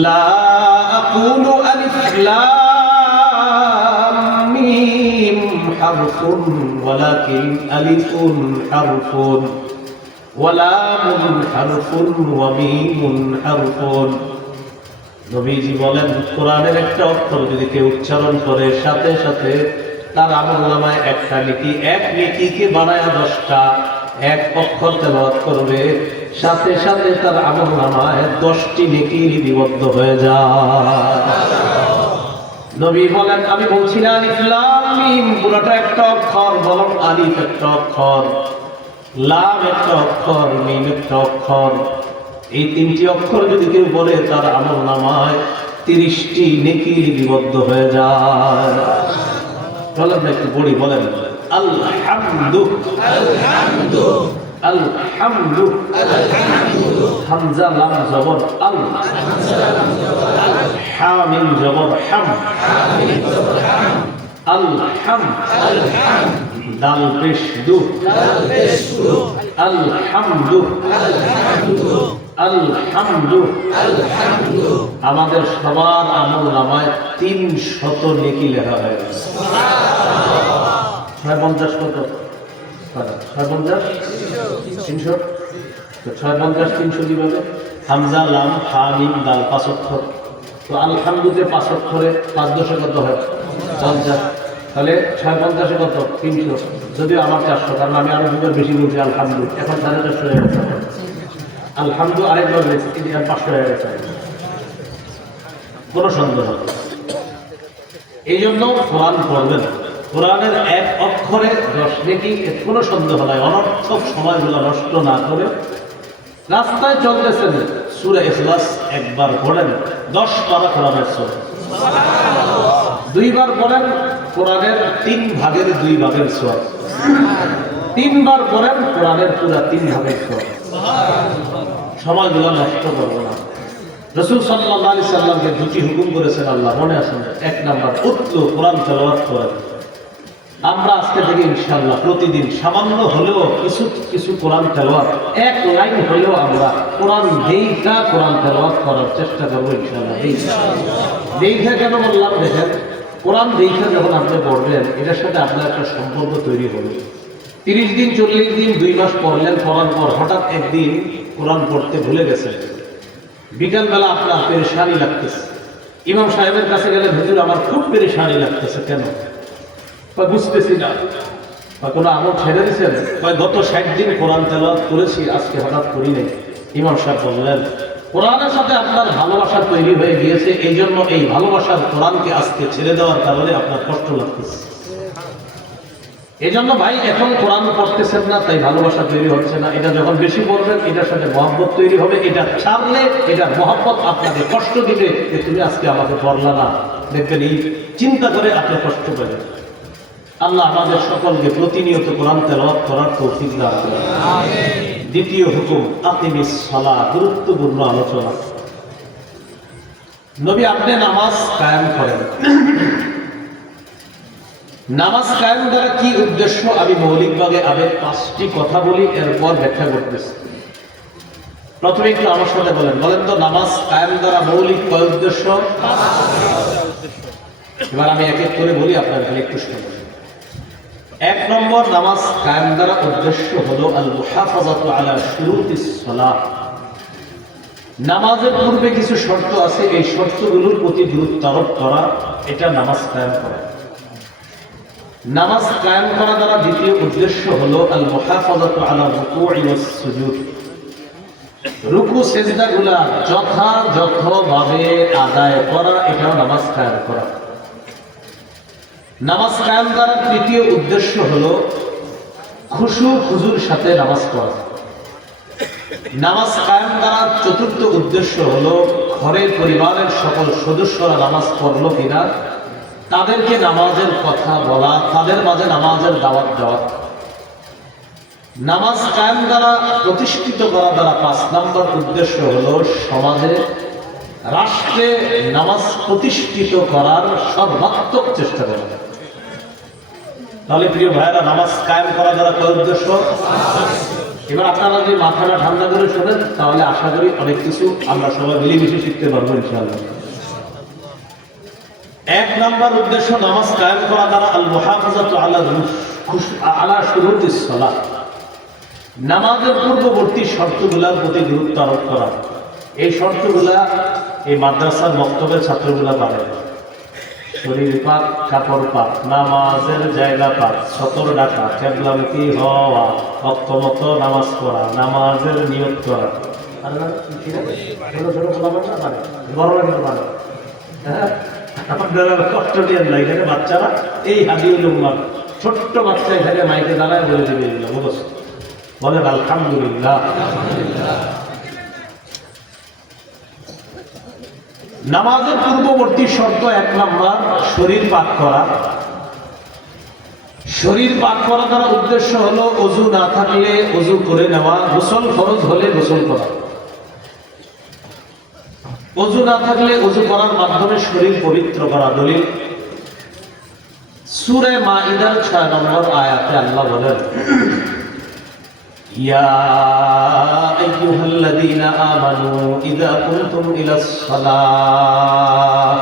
لا أقول ألف لام ميم হারফুন ওয়ালাকিন আলিফুন হারফুন ওয়া লামুন হারফুন ওয়া মিমুন হারফুন। নবীজি বলেন কোরআনের একটা অক্ষর যদি কেউ উচ্চারণ করে সাথে সাথে তার আমলনামায় একটা নেকি, এক নেকিকে বানায় 10টা, এক অক্ষর তেলাওয়াত করবে সাথে সাথে তার আমলনামায় 10টি নেকি লিপিবদ্ধ হয়ে যায়। নবী বলেন আমি বলছি না আলিফ লাম মিম পুরোটা একটা অক্ষর, বরং আলিফ একটা অক্ষর, লাম একটা অক্ষর, মিম একটা অক্ষর। এই 3টি অক্ষর যদি কেউ বলে তার আমলনামায় 30টি নেকি লিপিবদ্ধ হয়ে যায়। বলেন না একটু বড়ি বলেন আলহামদু আলহামদু আলহামদু আলহামদু। হামজা লাম জবর আল, হা মিম জবর হাম, আলহাম দাল পেশ দু আলহামদু আলহামদু। আমাদের সবার আমলনামায় 300 নেকি লেখা হয়ে গেছে। 650 কত? 650 300। তো 650 300 কিভাবে? হামজা লাম হা মিম দাল 5 অক্ষর, তো আলহামদুতে 5 অক্ষরে 5 দশে কত হয়? 50। তাহলে 650 কত? 300। যদিও আমার 400, কারণ আমি আরো 2 বেশি বলছি আলহামদু, এখন 450 হয়ে গেছে। আলহামদু আরেকবার বলেছি 500 হয়ে গেছে, কোনো সন্দেহ নেই। এই জন্য কোরআন পড়বেন, কোরআনের এক অক্ষরে 10 নেকি, কোনো সন্দেহ নাই। অনর্থক সময়গুলো নষ্ট না করে রাস্তায় চলতেছেন সূরা ইখলাস একবার পড়েন, 10 পারা কোরআনের সূরা। 2 বার পড়েন কোরআনের 3 ভাগের 2 ভাগের সূরা। 3 বার পড়েন কোরআনের পুরা 3 ভাগের সূরা। সময়গুলো নষ্ট করব না। রাসূল সাল্লাল্লাহু আলাইহি সাল্লামকে 2টি হুকুম করেছেন আল্লাহ, মনে আছে? 1 নাম্বার উতলু, কোরআন তেলাওয়াত করেন। আমরা আজকে থেকে ইনশাআল্লাহ প্রতিদিন সামান্য হলেও কিছু কোরআন তেলাওয়াত, 1 লাইন হলেও আমরা কোরআন দেইখা কোরআন তেলাওয়াত করার চেষ্টা করব ইনশাআল্লাহ। দেইখা কেন বললাম? দেখেন, কোরআন দেইখা যখন আপনি পড়বেন, এটার সাথে আপনার একটা সম্পর্ক তৈরি হবে। 30 দিন 40 দিন 2 মাস পড়লেন, পড়ার পর হঠাৎ একদিন কোরআন পড়তে ভুলে গেছেন, বিকালবেলা আপনার পেরেশানি লাগতেছে। ইমাম সাহেবের কাছে গেলে হুজুর আমার খুব পেরেশানি লাগতেছে, কেন? বুঝতেছি না। কোনো আমল ছেড়ে দিয়েছেন? গত 60 দিন কোরআন তেলাওয়াত করেছি, আজকে হঠাৎ করি নাই। ইমাম সাহেব বললেন কোরআনের সাথে আপনার ভালোবাসা তৈরি হয়ে গিয়েছে, এই জন্য এই ভালোবাসার কোরআনকে আজকে ছেড়ে দেওয়ার কারণে আপনার কষ্ট লাগতেছে। এই জন্য ভাই এখন কোরআন পড়তেছেন না, তাই ভালোবাসা তৈরি হচ্ছে না। এটা যখন বেশি পড়বেন এটার সাথে মহব্বত তৈরি হবে। এটা ছাড়লে এটার মহব্বত আপনাকে কষ্ট দিবে যে তুমি আজকে আমাকে পড়লা না। দেখবেন এই চিন্তা করে আপনি কষ্ট পাবেন। আল্লাহ আমাদের সকলকে প্রতিনিয়ত কোরআন তেলাওয়াত করার তৌফিক দান করুন। আমিন। দ্বিতীয় হুকুম আকিমিস সালাহ, গুরুত্বপূর্ণ আলোচনা। নবী আপনি নামাজ কায়েম করেন। নামাজ কায়েম দ্বারা কি উদ্দেশ্য? আমি মৌলিকভাবে আগে 5টি কথা বলি, এরপর ব্যাখ্যা করতেছি। প্রথমে একটু আমার সাথে বলেন তো, নামাজ কায়েম দ্বারা মৌলিক কয় উদ্দেশ্য? এবার আমি এক এক করে বলি, আপনার খালি একটু শুনুন। 1 নম্বর, নামাজ কায়েম দ্বারা উদ্দেশ্য হলো আল মুহাফাজাতু আলা শুরুতিস সালাহ। নামাজের পূর্বে কিছু শর্ত আছে, এই শর্তগুলোর প্রতি গুরুত্ব আরোপ করা, এটা নামাজ কায়েম করা। নামাজ কায়েম করা দ্বারা দ্বিতীয় উদ্দেশ্য হলো আল মুহাফাজাতু আলা রুকু'i ওয়াস সুজুদ। রুকু সিজদাগুলো যথাযথভাবে আদায় করা, এটাও নামাজ কায়েম করা। নামাজ কায়েম দ্বারা তৃতীয় উদ্দেশ্য হলো খুশু খুজুর সাথে নামাজ পড়া। নামাজ কায়েম দ্বারা চতুর্থ উদ্দেশ্য হলো ঘরের পরিবারের সকল সদস্যরা নামাজ পড়লো কিনা তাদেরকে নামাজের কথা বলা, তাদের মাঝে নামাজের দাওয়াত দেওয়া। নামাজ কায়েম দ্বারা প্রতিষ্ঠিত করা দ্বারা 5 নম্বর উদ্দেশ্য হলো সমাজে রাষ্ট্রে নামাজ প্রতিষ্ঠিত করার সর্বাত্মক চেষ্টা করা। তাহলে প্রিয় ভাইয়েরা, নামাজ কায়েম করা দ্বারা কয় উদ্দেশ্য? এবার আপনারা যদি মাথাটা ঠান্ডা করে শোনেন তাহলে আশা করি অনেক কিছু আমরা সবাই মিলেমিশে শিখতে পারবো ইনশাআল্লাহ। এক নাম্বার উদ্দেশ্য নামাজ কায়েম করা দ্বারা আল মুহাফাজাতু আলা শুরুতিস সালাত, নামাজের পূর্ববর্তী শর্তগুলোর প্রতি গুরুত্ব আরোপ করা। এই শর্তগুলা এই মাদ্রাসার বক্তব্যের ছাত্রগুলা পারে। শরীর পাক, কাপড় পাক, নামাজের জায়গা পাক, সতর ডাকা, কেবলামুখী হওয়া, অক্তমত নামাজ পড়া, নামাজের নিয়ত করা। আপনারা কষ্ট দিয়ে না, এখানে বাচ্চারা এই হাদিউল উম্মাহ ছোট্ট বাচ্চা এখানে মাইকে দাঁড়ায় বলে দিবে অবস্থা, বলেন আলহামদুলিল্লাহ। নামাজের পূর্ববর্তী শর্ত এক নাম্বার শরীর পাক করা। শরীর পাক করা দ্বারা উদ্দেশ্য হলো ওযু না থাকলে ওযু করে নেওয়া, গোসল ফরজ হলে গোসল করা। ওযু না থাকলে ওযু করার মাধ্যমে শরীর পবিত্র করা। দলিল সূরা মাইদার 6 নম্বর আয়াতে আল্লাহ বলেন, ইয়া আইয়ুহাল্লাযীনা আমানু ইযা কুনতুম ইলাস সালাহ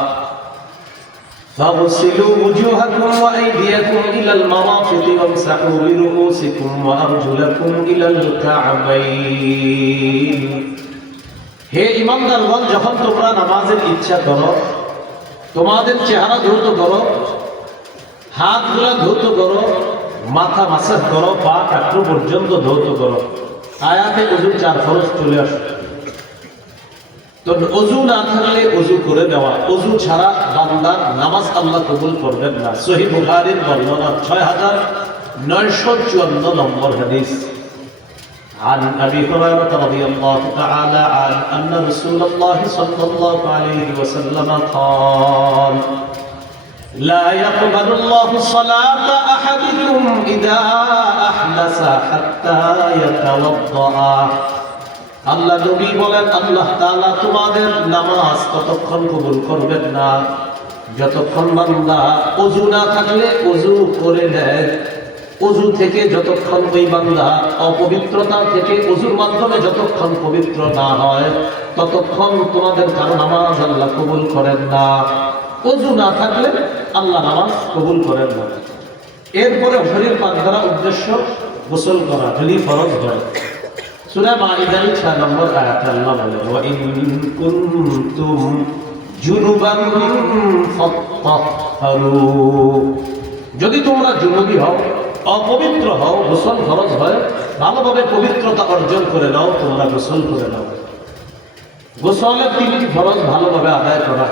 ফাগসিলু ওয়ুজুহাকুম ওয়া আইদিয়াকুম ইলাল মারাফিকি ওয়ামসাহু বিরুউসিকুম ওয়া আরজুলাকুম ইলাল কা'বাইন। হে ঈমানদারগণ, যখন তোমরা নামাজের ইচ্ছা করো, তোমাদের চেহারা ধৌত করো, হাতগুলা ধৌত করো, মাথা মাসাজ করো, পা টাকলু পর্যন্ত ধৌত করো। আয়াতে ওযুর 4 ফরজ চলে আসে। তো ওযু না থাকলে ওযু করে নেওয়া, ওযু ছাড়া বান্দার নামাজ আল্লাহ কবুল করবেন না। সহিহ বুখারীর বর্ণনা 6954 নম্বর হাদিস। عن أبي هريرة رضي الله تعالى عنه أن رسول الله صلى الله عليه وسلم قال لا يقبل الله صلاة أحدكم إذا أحدث حتى يتوضأ। আল্লাহ নবী বলেন, আল্লাহ তাআলা তোমাদের নামাজ ততক্ষণ কবুল করবেন না যতক্ষণ বান্দা ওযু না থাকলে ওযু করে নেয়। ওযু থেকে যতক্ষণ ওই বান্দা অপবিত্রতা থেকে ওযুর মাধ্যমে যতক্ষণ পবিত্র না হয় ততক্ষণ তোমাদের কারো নামাজ আল্লাহ কবুল করেন না। ওযু না থাকলে আল্লাহ নামাজ কবুল করেন না। এরপরে শরীর পাক দ্বারা উদ্দেশ্য গোসল করা যদি ফরজ হয়। সূরা মাইদার 6 নম্বর আয়াতে আল্লাহ বলেন, ওয়া ইন কুনতুম জুনুবান ফাত্তাহহারু। যদি তোমরা জুনুবি হও, অপবিত্র হও, গোসল ফরজ হয়, ভালোভাবে পবিত্রতা অর্জন করে নাও, তোমরা গোসল করে নাও। গোসলের 3টি ফরজ ভালোভাবে আদায় করা,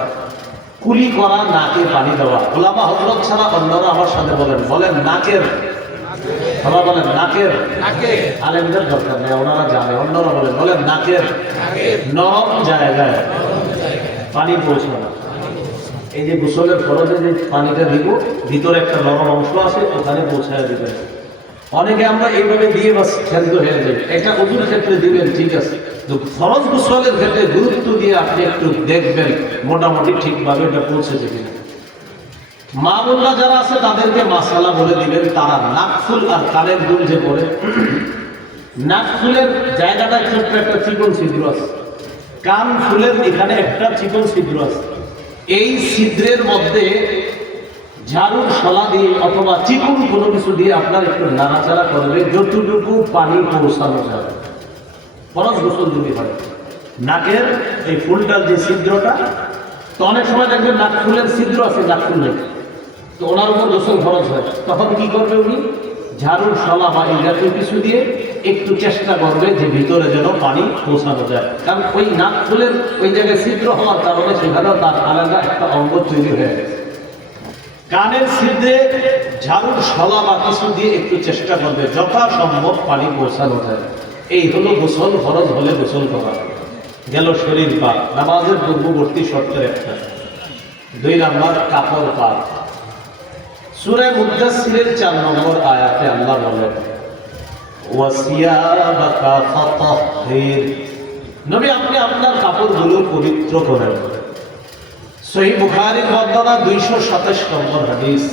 কুলি করা, নাকে পানি দেওয়া। ওলামা হযরত ছাড়া অন্যরা আমার সাথে বলেন নাকের, সবাই বলেন নাকের। আলেমদের দরকার নেই, ওনারা জানে, অন্যরা বলেন নাকের নরম জায়গায় পানি পৌঁছানো। এই যে গোসলের ফরজে যে পানিটা দিব, ভিতরে একটা নরম অংশ আছে, ওখানে পৌঁছায় দিবেন। অনেকে আমরা এইভাবে দিয়ে বাস ক্ষান্ত হয়ে যাই। এটা ওযুর ক্ষেত্রে দিবেন, ঠিক আছে, ফরজ গোসলের ক্ষেত্রে গুরুত্ব দিয়ে আপনি একটু দেখবেন মোটামুটি ঠিকভাবে এটা পৌঁছেছে কিনা। মা বোনরা যারা আছে তাদেরকে মাসালা বলে দিবেন। তারা নাকফুল আর কানের দুল যে পড়ে, নাকফুলের জায়গাটা ছোট্ট একটা চিকন ছিদ্র আছে, কান ফুলের এখানে একটা চিকন ছিদ্র আছে। এই ছিদ্রের মধ্যে ঝাড়ুর শলা দিয়ে অথবা চিকন কোনো কিছু দিয়ে আপনার একটু নাড়াচাড়া করবে, যতটুকু পানি পৌঁছানো যাবে। ফরজ গোসল যদি হয় নাকের এই ফুলটার যে ছিদ্রটা, তো অনেক সময় দেখবেন নাক ফুলের ছিদ্র আছে, নাক ফুল নেই, তো ওনার উপর গোসল ফরজ হয়। তখন কি করবে উনি? ঝাড়ুর শলা বা এই জাতীয় কিছু দিয়ে একটু চেষ্টা করবে যে ভিতরে যেন পানি পৌঁছানো যায়। কারণ ওই নাক ফুলের ওই জায়গায় ছিদ্র হওয়ার কারণে সেখানেও তার আলাদা একটা অঙ্গ তৈরি হয়ে গেছে। কানের ছিদ্রে ঝাড়ুর শলা বা কিছু দিয়ে একটু চেষ্টা করবে যথাসম্ভব পানি পৌঁছানো যায়। এই হলো গোসল ফরজ হলে গোসল করা গেল। শরীর পাক নামাজের পূর্ববর্তী শর্তের একটা। 2 নাম্বার কাপড় পাক। সূরা মুদাসসিরের 4 নম্বর আয়াতে আল্লাহ বলেন, ওয়াসিয়াবাকা ফাতাহহির। নবী আপনি আপনার কাপড়গুলো পবিত্র করেন। সহিহ বুখারীর বর্ণনা 227 নম্বর হাদিস।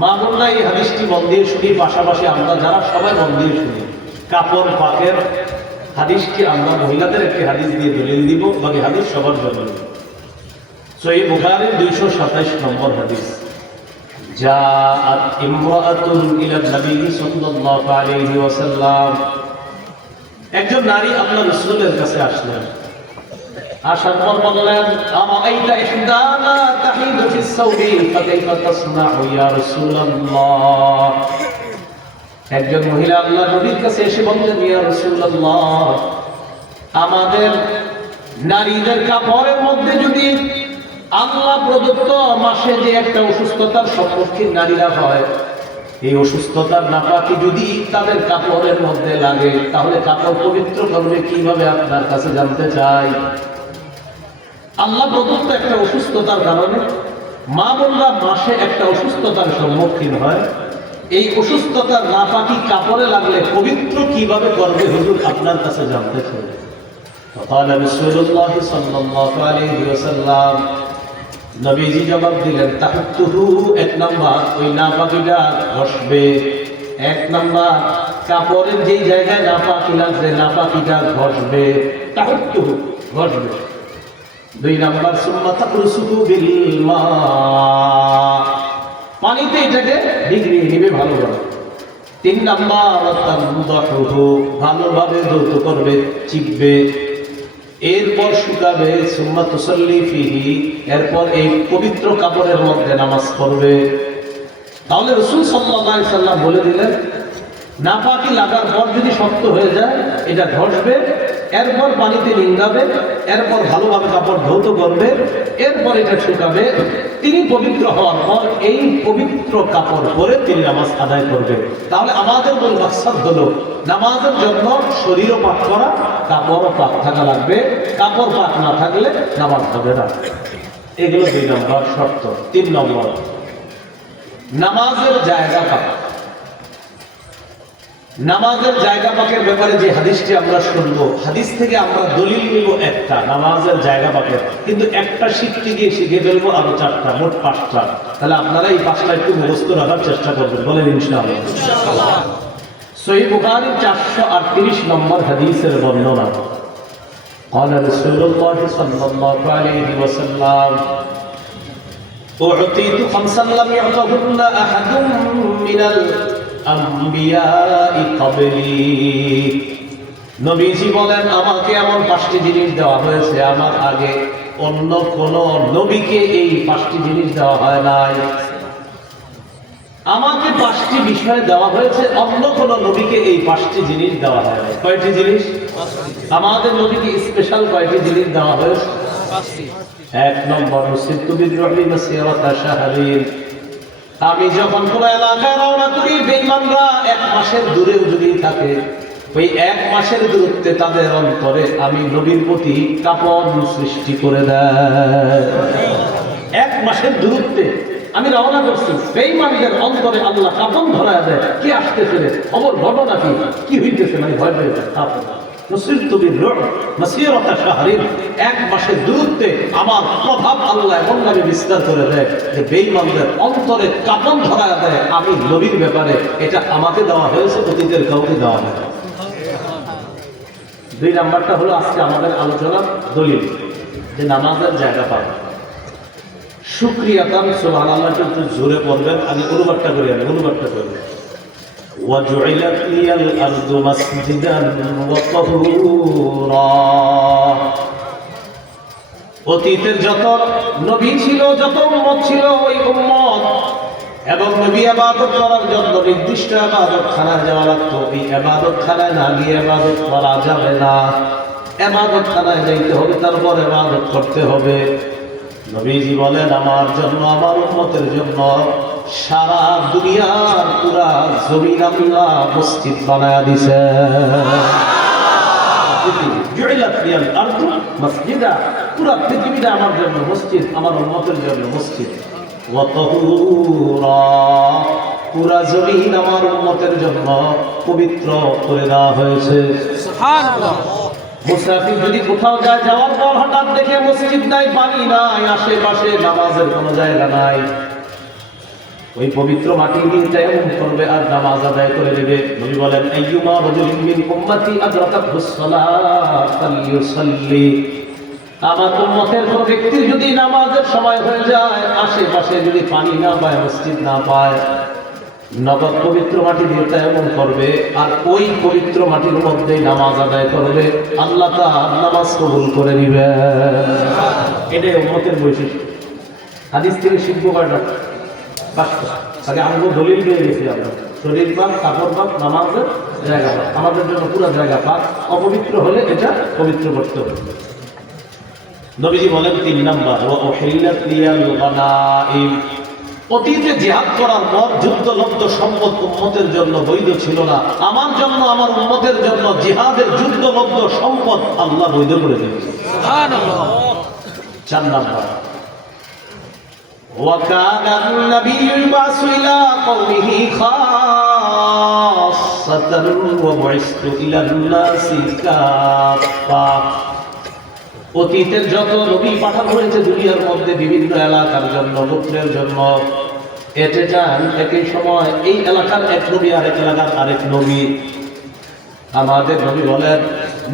মা বোনরা এই হাদিসটি মন দিয়ে শুনি, পাশাপাশি আমরা যারা সবাই মন দিয়ে শুনি। কাপড় পাকের হাদিসটি আমরা মহিলাদের একটি হাদিস দিয়ে দলিল দিব, বাকি হাদিস সবার জন্য। সহিহ বুখারীর 227 নম্বর হাদিস, জাআত ইমরাআতুন ইলা নবী সাল্লাল্লাহু আলাইহি ওয়াসাল্লাম, একজন নারী আল্লাহর রাসূলের কাছে আসলেন। আসার পর বললেন, আমাইতা ইহদানা তাহিদু ফিস সাওবি ফাকাইফা তাসনাউ ইয়া রাসূলুল্লাহ। একজন মহিলা আল্লাহর নবীর কাছে এসে বললেন, ইয়া রাসূলুল্লাহ, আমাদের নারীদের কাপড়ের মধ্যে যদি আল্লাহ প্রদত্ত মাসে যে একটা অসুস্থতার সম্মুখীন নারীরা হয়, এই অসুস্থতার নাপাকি যদি তাদের কাপড়ের মধ্যে লাগে, তাহলে কাপড় পবিত্র করবে কিভাবে আপনার কাছে জানতে চাই। আল্লাহ প্রদত্ত একটা অসুস্থতার কারণে মা বোনরা মাসে একটা অসুস্থতার সম্মুখীন হয়, এই অসুস্থতার নাপাকি কাপড়ে লাগলে পবিত্র কিভাবে করবে হুজুর আপনার কাছে জানতে চাই। قال رسول الله صلى الله عليه وسلم, নবীজি জবাব দিলেন, তাহুতুহু, এক নাম্বার ওই নাপাকিটা ঘষবে। এক নাম্বার কাপড়ের যেই জায়গায় নাপাকি লাগছে নাপাকিটা ঘষবে, তাহুতুহু ঘষবে। দুই নাম্বার সুম্মা তাকরুসুহু বিল মা, পানিতে এটাকে ভিজিয়ে নিবে ভালোভাবে। তিন নাম্বার তানদাহুহু, ভালোভাবে ধৌত করবে, চিপবে, এরপর শুকাবে। সুম্মা তুসাল্লি ফিহি, এরপর এই পবিত্র কাপড়ের মধ্যে নামাজ পড়বে। তাহলে রাসূল সাল্লাল্লাহু আলাইহি সাল্লাম বলে দিলেন, নাপাকি লাগার পর যদি শক্ত হয়ে যায় এটা ঘষবে, এরপর পানিতে নিংড়াবে, এরপর ভালোভাবে কাপড় ধৌত করবে, এরপর এটা শুকাবে। তিনি পবিত্র হওয়ার পর এই পবিত্র কাপড় পরে তিনি নামাজ আদায় করবে। তাহলে আমাদের মূল মাকসাদ হলো নামাজের জন্য শরীরও পাক করা, কাপড়ও পাক থাকা লাগবে। কাপড় পাক না থাকলে নামাজ হবে না। এগুলো 2 নম্বর শর্ত। 3 নম্বর নামাজের জায়গা পাক। নামাজের জায়গা পাকের ব্যাপারে যে হাদিসটি আমরা শুনবো, হাদিস থেকে আমরা দলিল নিব একটা নামাজের জায়গা পাকের, কিন্তু একটা শিখতে গিয়ে শিখে ফেলবো আরো 4টা, মোট 5টা। তাহলে আপনারা এই 5টা একটু মুখস্থ রাখার চেষ্টা করবেন, বলেন ইনশাআল্লাহ। সহিহ বুখারীর 438 নম্বর হাদিসের বর্ণনা, قال رسول الله صلى الله عليه وسلم, أعطيت 5 لم يعطهن أحد من الأنبياء قبلي। নবীজি বলেন, আমাকে এমন 5টি জিনিস দেওয়া হয়েছে, আমার আগে অন্য কোন নবীকে এই 5টি জিনিস দেওয়া হয় নাই। আমাকে 5টি বিষয় দেওয়া হয়েছে, অন্য কোন নবীকে এই 5টি জিনিস দেওয়া হয় নাই। কয়টি জিনিস? আমাদের নবীকে স্পেশাল কয়টি জিনিস দেওয়া হয়েছে? 5টি। 1 নম্বর, আমি যখন কোন এলাকায় রওনা করি, বেঈমানরা 1 মাসের দূরেও যদি থাকে, ওই 1 মাসের দূরত্বে তাদের অন্তরে আমি নবীর প্রতি কাপড় সৃষ্টি করে দেয়। 1 মাসের দূরত্বে আমি রওনা করছি, বেঈমানদের অন্তরে আল্লাহ কাপড় ধরায় দেয়। কি আসতেছে রে, খবর ঘটনা কি হইতেছে, মানে ভয় পেয়ে যায়। 1 মাসের দূরত্বে আমার প্রভাব আল্লাহ এমন ভাবে বিস্তার করে দেয় যে বেঈমানদের অন্তরে কাপন ধরায় দেয় আমি নবীর ব্যাপারে। এটা আমাকে দেওয়া হয়েছে, অতীতের কাউকে দেওয়া হয়। 2 নাম্বারটা হলো আজকে আমাদের আলোচনার দলিল, যে নামাজের জায়গা পাবে। শুকরিয়াতান সুবহানাল্লাহ, একটু জোরে পড়বেন। আমি অনুবাদটা করি, অনুবাদটা করবেন। وجعلت لي الأرض مسجدا وطهورا। অতীতের যত নবী ছিল, যত উম্মত ছিল, ওই উম্মত এবং নবী ইবাদত করার জন্য নির্দিষ্ট ইবাদতখানায় যাওয়া লাগতো। এই ইবাদতখানায় না গিয়ে ইবাদত করা যাবে না। ইবাদতখানায় যাইতে হবে, তারপর ইবাদত করতে হবে। নবীজি বলেন, আমার জন্য, আমার উম্মতের জন্য সারা দুনিয়ার পুরা জমিন আল্লাহ মসজিদ বানায়া দিছে। পুরা পৃথিবীটা আমার জন্য মসজিদ, আমার উম্মতের জন্য মসজিদ। পুরা জমিন আমার উম্মতের জন্য পবিত্র করে দেওয়া হয়েছে। সুবহানাল্লাহ। মুসাফির যদি কোথাও যায়, যাওয়ার পর হঠাৎ দেখে মসজিদ নাই, পানি নাই, আশেপাশে নামাজের কোনো জায়গা নাই, ওই পবিত্র মাটি দিয়ে তায়াম্মুম করবে আর নামাজ আদায় করে নেবে। নবী বলেন, আইয়ুমা রাজুলিন মিন উম্মতি আদরাকাতহুস সালাত ফালইউসাল্লি। আমার উম্মতের কোন ব্যক্তির যদি নামাজের সময় হয়ে যায়, আশেপাশে যদি পানি না পায়, মসজিদ না পায়, নগদ পবিত্র মাটি দিয়ে তায়াম্মুম করবে আর ওই পবিত্র মাটির মধ্যেই নামাজ আদায় করবে, আল্লাহ তাআলা নামাজ কবুল করে নেবেন। এটাই উম্মতের বৈশিষ্ট্য। হাদিস থেকে শিখবো কয়টা? পাঁচটা। আগে আমগো দলিল পেয়ে গেছি আমরা, শরীর পাক, কাপড় পাক, নামাজের জায়গা পাক, আমাদের জন্য পুরো জায়গা পাক। অপবিত্র হলে এটা পবিত্র করতে হবে। নবীজি বলেন ৩ নাম্বার, ওয়া উহিল্লাত লিয়াল গানাইম। অতীতে জিহাদ করার পর যুদ্ধলব্ধ সম্পদ উম্মতের জন্য বৈধ ছিল না, আমার জন্য, আমার উম্মতের জন্য জিহাদের যুদ্ধলব্ধ সম্পদ আল্লাহ বৈধ করে দিয়েছেন। সুবহানাল্লাহ। ৪ নাম্বার, وكان النبي يبعث إلى قومه خاصة وبعثت إلى الناس كافة। অতীতের যত নবী পাঠানো হয়েছে দুনিয়ার মধ্যে বিভিন্ন এলাকার জন্য, গোত্রের জন্য, এতে যান একই সময় এই এলাকার এক নবী আরেক এলাকার আরেক নবী। আমাদের নবী বলেন,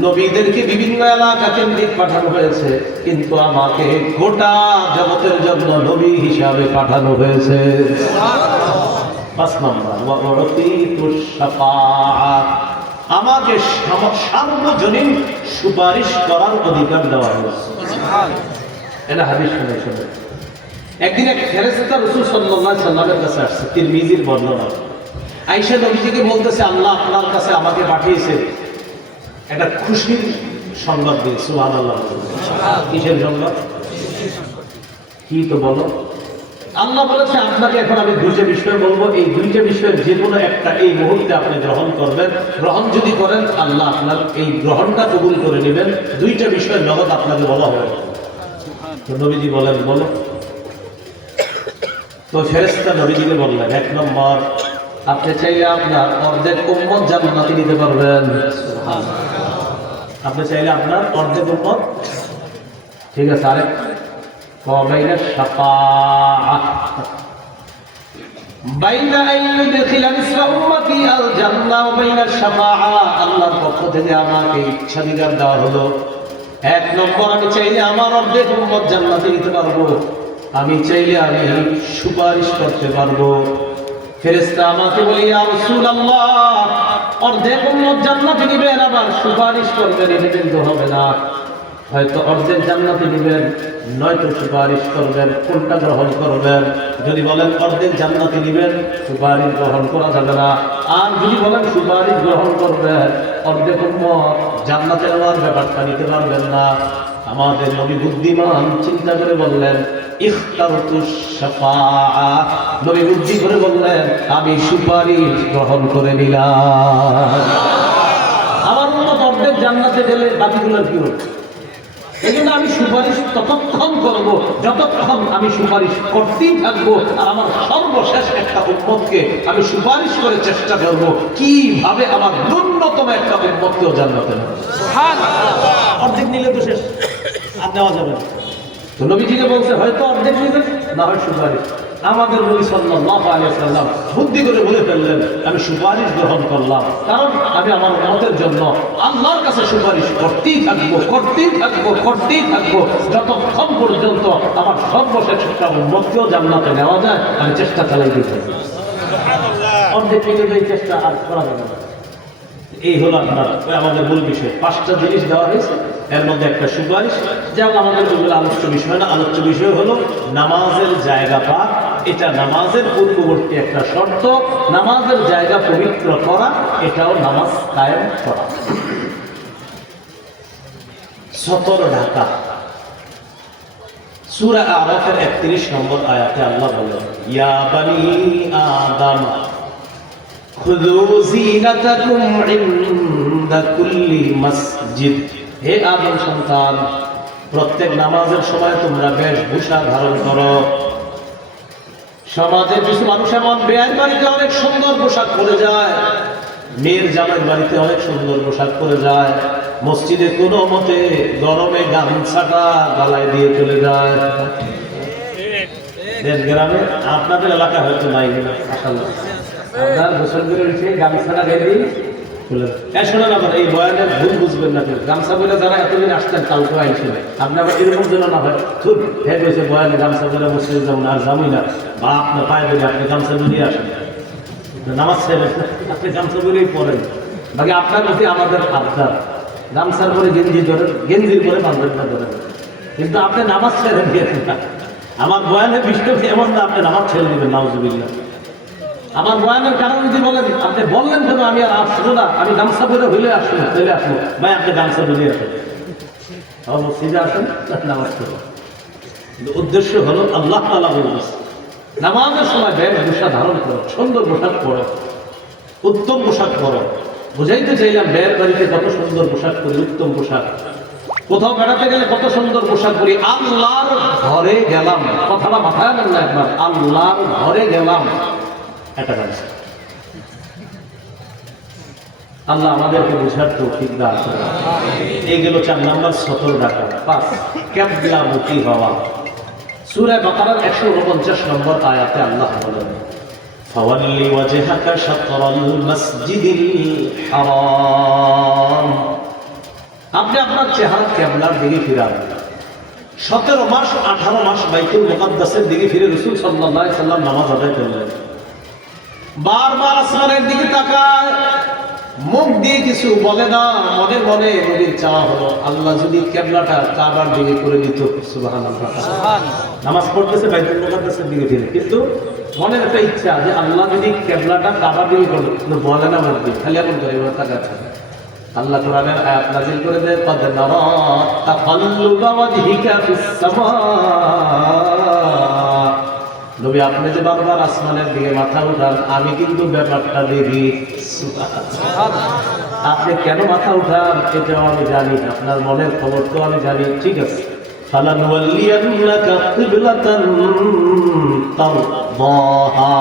নবীদেরকে বিভিন্ন এলাকা কেন্দ্রিক পাঠানো হয়েছে, কিন্তু আমাকে গোটা জগতের জন্য নবী হিসাবে পাঠানো হয়েছে। ৫ নম্বর, আমাকে সার্বজনীন সুপারিশ করার অধিকার দেওয়া হয়েছে। এটা হাদিস শুনে শুনে একদিন এক ফেরেশতা রাসূল সাল্লাল্লাহু আলাইহি সাল্লামের কাছে আসছে, তিরমিজির বর্ণনা। আয়েশা নবীজিকে বলতেছে, আল্লাহ আপনার কাছে আমাকে পাঠিয়েছে একটা খুশির সংবাদ দিয়ে। সুবহানাল্লাহ। কিসের সংবাদ? কি তো বলো। আল্লাহ বলেছে আপনাকে এখন আমি 2টা বিষয় বলবো, এই 2টা বিষয়ের যে কোনো একটা এই মুহূর্তে আপনি গ্রহণ করবেন। গ্রহণ যদি করেন আল্লাহ আপনার এই গ্রহণটা কবুল করে নেবেন। 2টা বিষয় নগদ আপনাকে বলা হবে। তো নবীজি বলেন, বলো। তো ফেরেশতা নবীজিকে বললেন, 1 নম্বর, আপনি চাইলে আপনার অর্ধেক উম্মত জান্নাতে নিতে পারবেন। আপনি চাইলে আপনার অর্ধেক উম্মত, ঠিক আছে। আরেক, বাইনা শাফাআহ, বাইনা আইয়ুদখিলা নিসফা উম্মতি আল জান্নাহ ওয়া বাইনা শাফাআহ, আল্লাহর পক্ষ থেকে আমাকে ইচ্ছাধিকার দেওয়া হলো। 1 নম্বর, আমি চাইলে আমার অর্ধেক উম্মত জান্নাতে নিতে পারবো, আমি চাইলে আমি সুপারিশ করতে পারবো। ফেরেশতা আমাকে বলে, ইয়া রাসূলুল্লাহ, অর্ধেক উম্মত জান্নাতে নিবেন আবার সুপারিশ করবেন, এটা কিন্তু হবে না। হয়তো অর্ধেক জান্নাতে নিবেন, নয়তো সুপারিশ করবেন, কোনটা গ্রহণ করবেন? যদি বলেন অর্ধেক জান্নাতে নিবেন, সুপারিশ গ্রহণ করা যাবে না। আর যদি বলেন সুপারিশ গ্রহণ করবেন, অর্ধেক উম্মত জান্নাতে নেওয়ার ব্যাপারটা নিতে পারবেন না। আমাদের নবী বুদ্ধিমান, চিন্তা করে বললেন, ইখতারতুশ শাফাআহ, নবী বুদ্ধি করে বললেন, আমি সুপারিশ গ্রহণ করে নিলাম। আমার উম্মত অর্ধেক জান্নাতে গেলে বাকিগুলো কি হবে? এই জন্য আমি সুপারিশ ততক্ষণ করব যতক্ষণ আমি সুপারিশ করতেই থাকবো। আর আমার সর্বশেষ একটা উম্মতকে আমি সুপারিশ করে চেষ্টা করব কিভাবে আমার ন্যূনতম একটা উম্মতকেও জান্নাতে নেব। সুবহানাল্লাহ। অর্ধেক নিলে তো শেষ, আর নেওয়া যাবে না। তো নবীজিকে বলছে, হয়তো অর্ধেক নিবেন, না হয় সুপারিশ। আমাদের নবী সাল্লাল্লাহু আলাইহি সাল্লাম বুদ্ধি করে বলে ফেললেন, আমি সুপারিশ গ্রহণ করলাম, কারণ আমি আমার উম্মতের জন্য আল্লাহর কাছে সুপারিশ করতেই থাকবো, করতেই থাকবো, করতেই থাকবো, যতক্ষণ পর্যন্ত আমার সর্বশেষ একটা উম্মতকেও জান্নাতে নেওয়া যায়, আমি চেষ্টা চালাই দিতে থাকবো। সুবহানাল্লাহ। অর্ধেক নিলে এই চেষ্টা আর করা যাবে না। এই হলো আপনার আমাদের মূল বিষয়। 5টা জিনিস দেওয়া হয়েছে, এর মধ্যে একটা সুপারিশ। যেমন আমাদের ওগুলো আলোচ্য বিষয় না, আলোচ্য বিষয় হলো নামাজের জায়গা পাক। এটা নামাজের পূর্ববর্তী একটা শর্ত। নামাজের জায়গা পবিত্র করা, এটাও নামাজ কায়েম করা। সতর ঢাকা। সূরা আরাফের 31 নম্বর আয়াতে আল্লাহ বলেন, ইয়া বানি আদম খুযু যিনাতাকুম ইনদা কুল্লি মসজিদ। হে আদম সন্তান, প্রত্যেক নামাজের সময় তোমরা বেশভূষা ধারণ করো। সমাজে কিছু মানুষ এমন, বিয়ের বাড়িতে অনেক সুন্দর পোশাক পরে যায়, মেয়ের জামাইয়ের বাড়িতে অনেক সুন্দর পোশাক পরে যায়, মসজিদে কোনো মতে গরমে গামছাটা গলায় দিয়ে চলে যায়। দেশ গ্রামে, আপনাদের এলাকা হয়তো নাই, আপনার গোসল করে উঠে গামছাটা গায়ে দিয়ে শোনেন আবার এই বয়ানের ভুল বুঝবেন না, গামছা বলে যারা এতদিন আসতেন কালকে আইসেন, আপনি আবার এরকম যেন না হয় খুব হ্যাঁ গেছে বয়ানে গামছা বলে মসজিদে যেমন আর যাবই না, বা আপনার পায়ে ধরে আপনি গামছা বেরিয়ে আসেন, নামাজ ছেড়ে আপনি গামছা বেরিয়েই পড়েন। বাকি আপনার প্রতি আমাদের আবদার, গামছার পরে গেঞ্জি ধরেন, গেঞ্জির পরে বান্ধবটা ধরেন, কিন্তু আপনি নামাজ ছেড়ে দিয়েছেন না। আমার বয়ানের বিষয় এমন না আপনি নামাজ ছেড়ে দিবেন, নাউজুবিল্লাহ। আমার বয়ানের কারণ যদি বলেন, আপনি বললেন কেন আমি আর আসবো না, আমি গামছা পরে হইলে আসবো না, চলে আসবো ভাই, আপনি গামছা ধরে আসেন, আমার মসজিদে আসেন, নামাজ পড়ো। কিন্তু উদ্দেশ্য হলো আল্লাহ তাআলা বলছে নামাজের সময় বেশভূষা ধারণ করো, সুন্দর পোশাক পরো, উত্তম পোশাক পরো। বুঝাইতে চাইলাম বের বাড়িতে কত সুন্দর পোশাক পরি, উত্তম পোশাক, কোথাও বেড়াতে গেলে কত সুন্দর পোশাক পরি, আল্লাহর ঘরে গেলাম, কথাটা মাথায় আনেন না একবার, আল্লাহর ঘরে গেলাম, এটা গামছা। আল্লাহ আমাদেরকে বুঝার তৌফিক দান করুন। এই গেল 4 নম্বর সতর রাখা। 5 কিবলামুখী হওয়া। সূরা বাকারার 149 নম্বর আয়াতে আল্লাহ বলেন ফাওয়াল্লি ওয়াজহাকা শাতরাল মাসজিদিল হারাম, আপনি আপনার চেহারা কিবলার দিকে ফিরান। 17 মাস 18 মাস বাইতুল মুকাদ্দাসের দিকে ফিরে রাসূল সাল্লাল্লাহু আলাইহি সাল্লাম নামাজ আদায় করলেন। বারবার আসমানের দিকে তাকায়, মুখ দিয়ে কিছু বলে না, মনে মনে নবীর চাওয়া হলো আল্লাহ যদি কিবলাটা কাবার দিকে করে দিত। সুবহানাল্লাহ। নামাজ পড়তেছে বাইতুল মুকাদ্দাসের দিকে ফিরে, কিন্তু মনের একটা ইচ্ছা যে আল্লাহ যদি কিবলাটা কাবার দিকে করে দিত, বলে না মুখ দিয়ে, খালি এমন করে এবার তাকাচ্ছে। আল্লাহ কোরআনের আয়াত নাযিল করে দেয় قد نرى تقلب وجهك في السماء, নবী আপনি যে বারবার আসমানের দিকে মাথা উঠান, আমি কিন্তু ব্যাপারটা দেখি। আপনি কেন মাথা উঠান এটাও আমি জানি, আপনার মনের খবর তো আমি জানি, ঠিক আছে। ফালানুওয়াল্লিয়ান্নাকা কিবলাতান তারদাহা,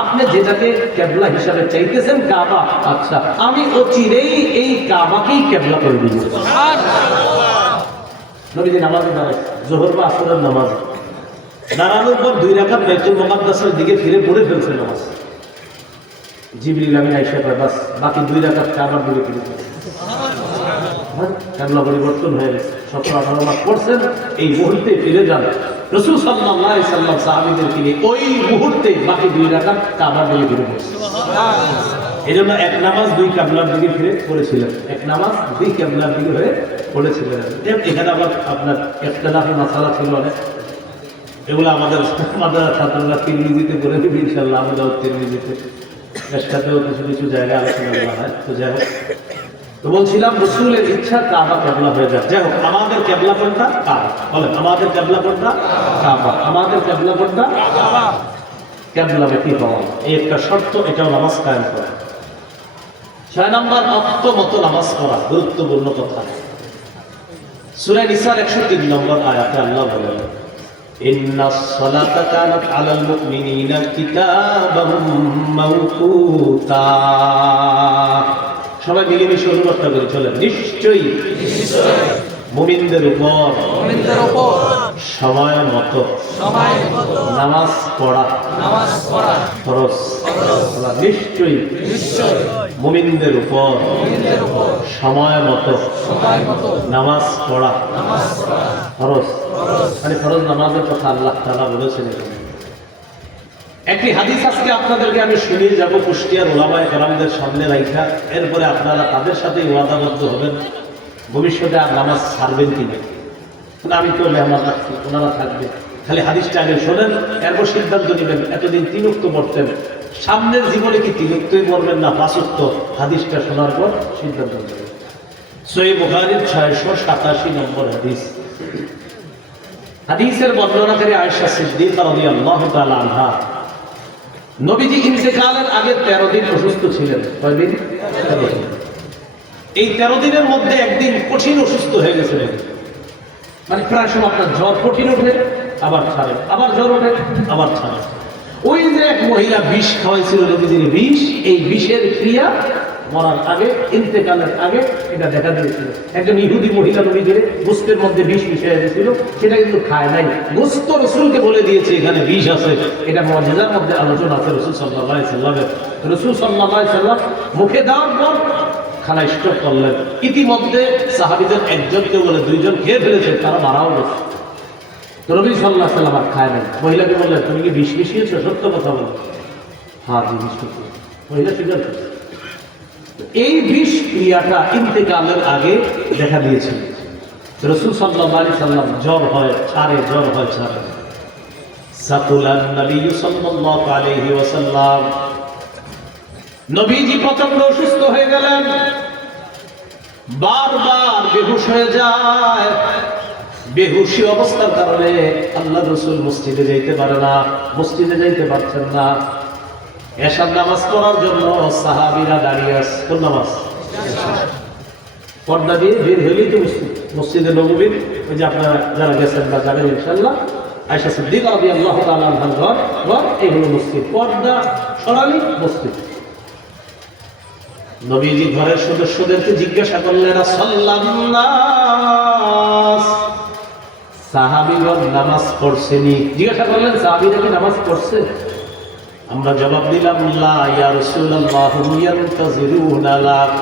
আপনি যেটাকে কিবলা হিসাবে চাইতেছেন কাবা, আচ্ছা আমি অচিরেই এই কাবাকেই কিবলা করে দিব। সুবহানাল্লাহ। নবী যে নামাজে দাঁড়ায়, যোহর বা আসরের নামাজে দাঁড়ানোর পর 2 রাকাত বাইতুল মুকাদ্দাসের দিকে ফিরে পড়ে ফেলছে নামাজ। জিবরিল আমিন আয়েশা কয় বাস বাকি 2 রাকাত কাবার দিকে ফিরে পড়ছে। কিবলা পরিবর্তন হয়ে গেছে। 17-18 মাস পড়ছেন, এই মুহূর্তে ফিরে যান। রাসূল সাল্লাল্লাহু আলাইহি সাল্লাম সাহাবীদেরকে নিয়ে ওই মুহূর্তে বাকি 2 রাকাত কাবার দিকে ফিরে পড়ছে। সুবহানাল্লাহ। এজন্য এক নামাজ 2 কিবলার দিকে ফিরে পড়েছিলেন, এক নামাজ 2 কিবলার দিকে হয়ে পড়েছিলেন। এখানে আবার আপনার ইখতিলাফি মাসালা ছিল অনেক, এগুলো আমাদের ছাত্ররা তিরমিজিতে করে দিবে ইনশাআল্লাহ, আমাদের তিরমিজিতে এর সাথেও কিছু কিছু জায়গায় আলোচনা করা হয়। তো যাই হোক, তো বলছিলাম রাসূলের ইচ্ছা কাবা কিবলা হয়ে যায়। যাই হোক, আমাদের কিবলা কোনটা? কাবা। বলেন আমাদের কিবলা কোনটা? কাবা। আমাদের কিবলা কোনটা? কাবা। কিবলামুখী হওয়া এই একটা শর্ত, এটাও নামাজ কায়েম করা। 6 নম্বর অক্ত মতো নামাজ পড়া, গুরুত্বপূর্ণ কথা। সূরা নিসার 103 নম্বর আয়াতে আল্লাহ বলেন ইন্নাস সালাতা কানাত আলাল মুমিনিনা কিতাবাম মাওকুতা। সবাই মিলেমিশে অনুবাদটা করে চলেন। নিশ্চয়ই মুমিনদের উপর সময় মতো নামাজ পড়া ফরজ। নিশ্চয়ই মুমিনদের উপর সময় মতো নামাজ পড়া ফরজ। মানে ফরজ নামাজের কথা আল্লাহ তাআলা বলেছেন। একটি হাদিস আজকে আপনাদেরকে আমি শুনিয়ে যাব কুষ্টিয়ার ওলামায়ে কেরামদের সামনে রাইখা, এরপরে আপনারা তাদের সাথে ওয়াদাবদ্ধ হবেন ভবিষ্যতে আর নামাজ ছাড়বেন কিনা। আমি তো মেহমান রাখছি, ওনারা থাকবে, খালি হাদিসটা আগে শোনেন, এরপর সিদ্ধান্ত নেবেন। এতদিন 3 ওয়াক্ত পড়তেন, সামনের জীবনে কি 3 ওয়াক্তই পড়বেন না 5 ওয়াক্ত? হাদিসটা শোনার পর সিদ্ধান্ত নেবেন। সহিহ বুখারীর 687 নম্বর হাদিস। হাদিসের বর্ণনাকারী আয়েশা সিদ্দিকা রাদিয়াল্লাহু তাআলা আনহা, নবীজি ইন্তেকালের আগে 13 দিন অসুস্থ ছিলেন। কয়দিন? 13 দিন। এই 13 দিনের মধ্যে একদিন কঠিন অসুস্থ হয়ে গেছিলেন। মানে প্রায় সময় আপনার জ্বর কঠিন ওঠে, আবার ছাড়ে, আবার জ্বর ওঠে, আবার ছাড়ে। ওই যে এক মহিলা বিষ খাওয়াইছিল নবীজির, বিষ, এই বিষের ক্রিয়া মরার আগে, ইন্তেকালের আগে এটা দেখা দিয়েছিল। একজন ইহুদি মহিলা নবীজির গোস্তের মধ্যে বিষ মিশিয়ে দিয়েছিল, সেটা কিন্তু খায় নাই। গোস্ত রাসূলকে বলে দিয়েছে এখানে বিষ আছে। এটা মুআজিজার মধ্যে আলোচনা আছে রাসূল সাল্লাল্লাহু আলাইহি সাল্লামের। রাসূল সাল্লাল্লাহু আলাইহি সাল্লাম মুখে দেওয়ার পর খানা স্টক করলেন। ইতিমধ্যে সাহাবীদের একজনকে বলে দুইজন খেয়ে ফেলেছে, তারা মারাও গেছে। নবী সাল্লাল্লাহু আলাইহি ওয়াসাল্লাম আর খায় না। মহিলাকে বললেন, তুমি কি বিষ মিশিয়েছো? সত্য কথা বলো। হ্যাঁ জি, বিষ মিশিয়েছি। মহিলা স্বীকার করছে। এই বিষ ক্রিয়াটা ইন্তেকালের আগে দেখা দিয়েছিল। রাসূল সাল্লাল্লাহু আলাইহি ওয়াসাল্লাম জ্বর হয় ছাড়ে, জ্বর হয় ছাড়ে। সাকুলান নবী সাল্লাল্লাহু আলাইহি ওয়াসাল্লাম, নবীজি প্রচন্ড অসুস্থ হয়ে গেলেন, বারবার বেহুশ হয়ে যায়। বেহুশি অবস্থার কারণে আল্লাহ রাসূল মসজিদে যাইতে পারে না, মসজিদে যাইতে পারছেন না। এশার নামাজ পড়ার জন্য সাহাবীরা দাঁড়িয়ে আছে। কোন নামাজ? পর্দা দিয়ে বের হইলেই তো মসজিদে নববীর, ওই যে আপনারা যারা গেছেন বা যাবেন ইনশাআল্লাহ, আয়েশা সিদ্দিকা রাদিয়াল্লাহু তাআলা আনহার ঘর, এই হলো মসজিদ। পর্দা সরালি মসজিদ। নবীজি ঘরের সদস্যদেরকে জিজ্ঞাসা করলেন, সাল্লাল্লাহু, সাহাবীগণ নামাজ পড়ছেনি? জিজ্ঞাসা করলেন, সাহাবীরা কি নামাজ পড়ছে? আমরা জবাব দিলাম, লা ইয়া রাসূলুল্লাহ ইয়ানতাজিরুনা লাক,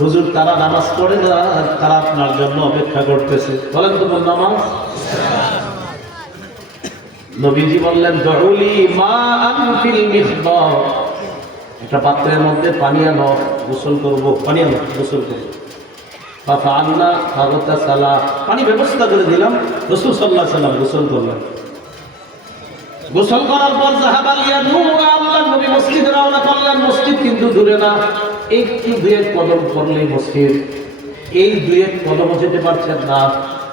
হুজুর তারা নামাজ পড়ে না, তারা আপনার জন্য অপেক্ষা করতেছে। বলেন তো নামাজ? নবীজি বললেন, দুউলি মাআন ফিল মিখদার, একটা পাত্রের মধ্যে পানি আনো, গোসল করব। পানি আনো, গোসল করব। ফাফআলনা ফাগতাসালা, পানি ব্যবস্থা করে দিলাম। রাসূল সাল্লাল্লাহু আলাইহি ওয়াসাল্লাম গোসল করলেন। গোসল করার পর যাহাবাল ইয়াদু, আল্লাহর নবী মসজিদে রওনা করলেন। মসজিদ কিন্তু দূরে না, একটু দুয়েক কদম পড়লেই মসজিদ। এই দুয়েক কদম যেতে পারছেন না।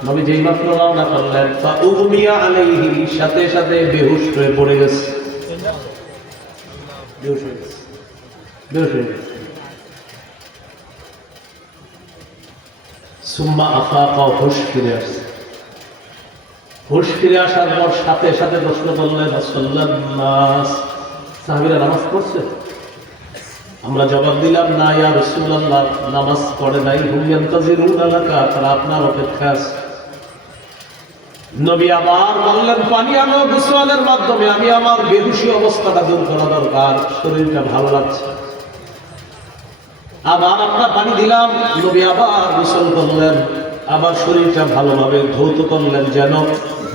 নবী যেই মাত্র রওনা করলেন, ফাউমিয়া আলাইহি, সাথে সাথে বেহুশ হয়ে পড়ে গেছে। বেহুশ হয়ে গেছে, বেহুশ হয়ে গেছে। সুম্মা আফাকা, হুশ ফিরে আসছে। হুশ ফিরে আসার পর সাথে সাথে প্রশ্ন করলেন, সাল্লাল্লাহু, সাহাবীরা নামাজ পড়ছে? আমরা জবাব দিলাম, না ইয়া রাসূলুল্লাহ, নামাজ পড়ে নাই। হুম ইয়ানতাজিরুনা লাকা, তারা আপনার অপেক্ষা আছে। নবী আবার বললেন, পানি আনো, গোসলের মাধ্যমে আমি আমার বেহুশি অবস্থাটা দূর করা দরকার, শরীরটা ভালো লাগছে। আবার আমরা পানি দিলাম। নবী আবার গোসল করলেন, আবার শরীরটা ভালোভাবে ধৌত করলেন, যেন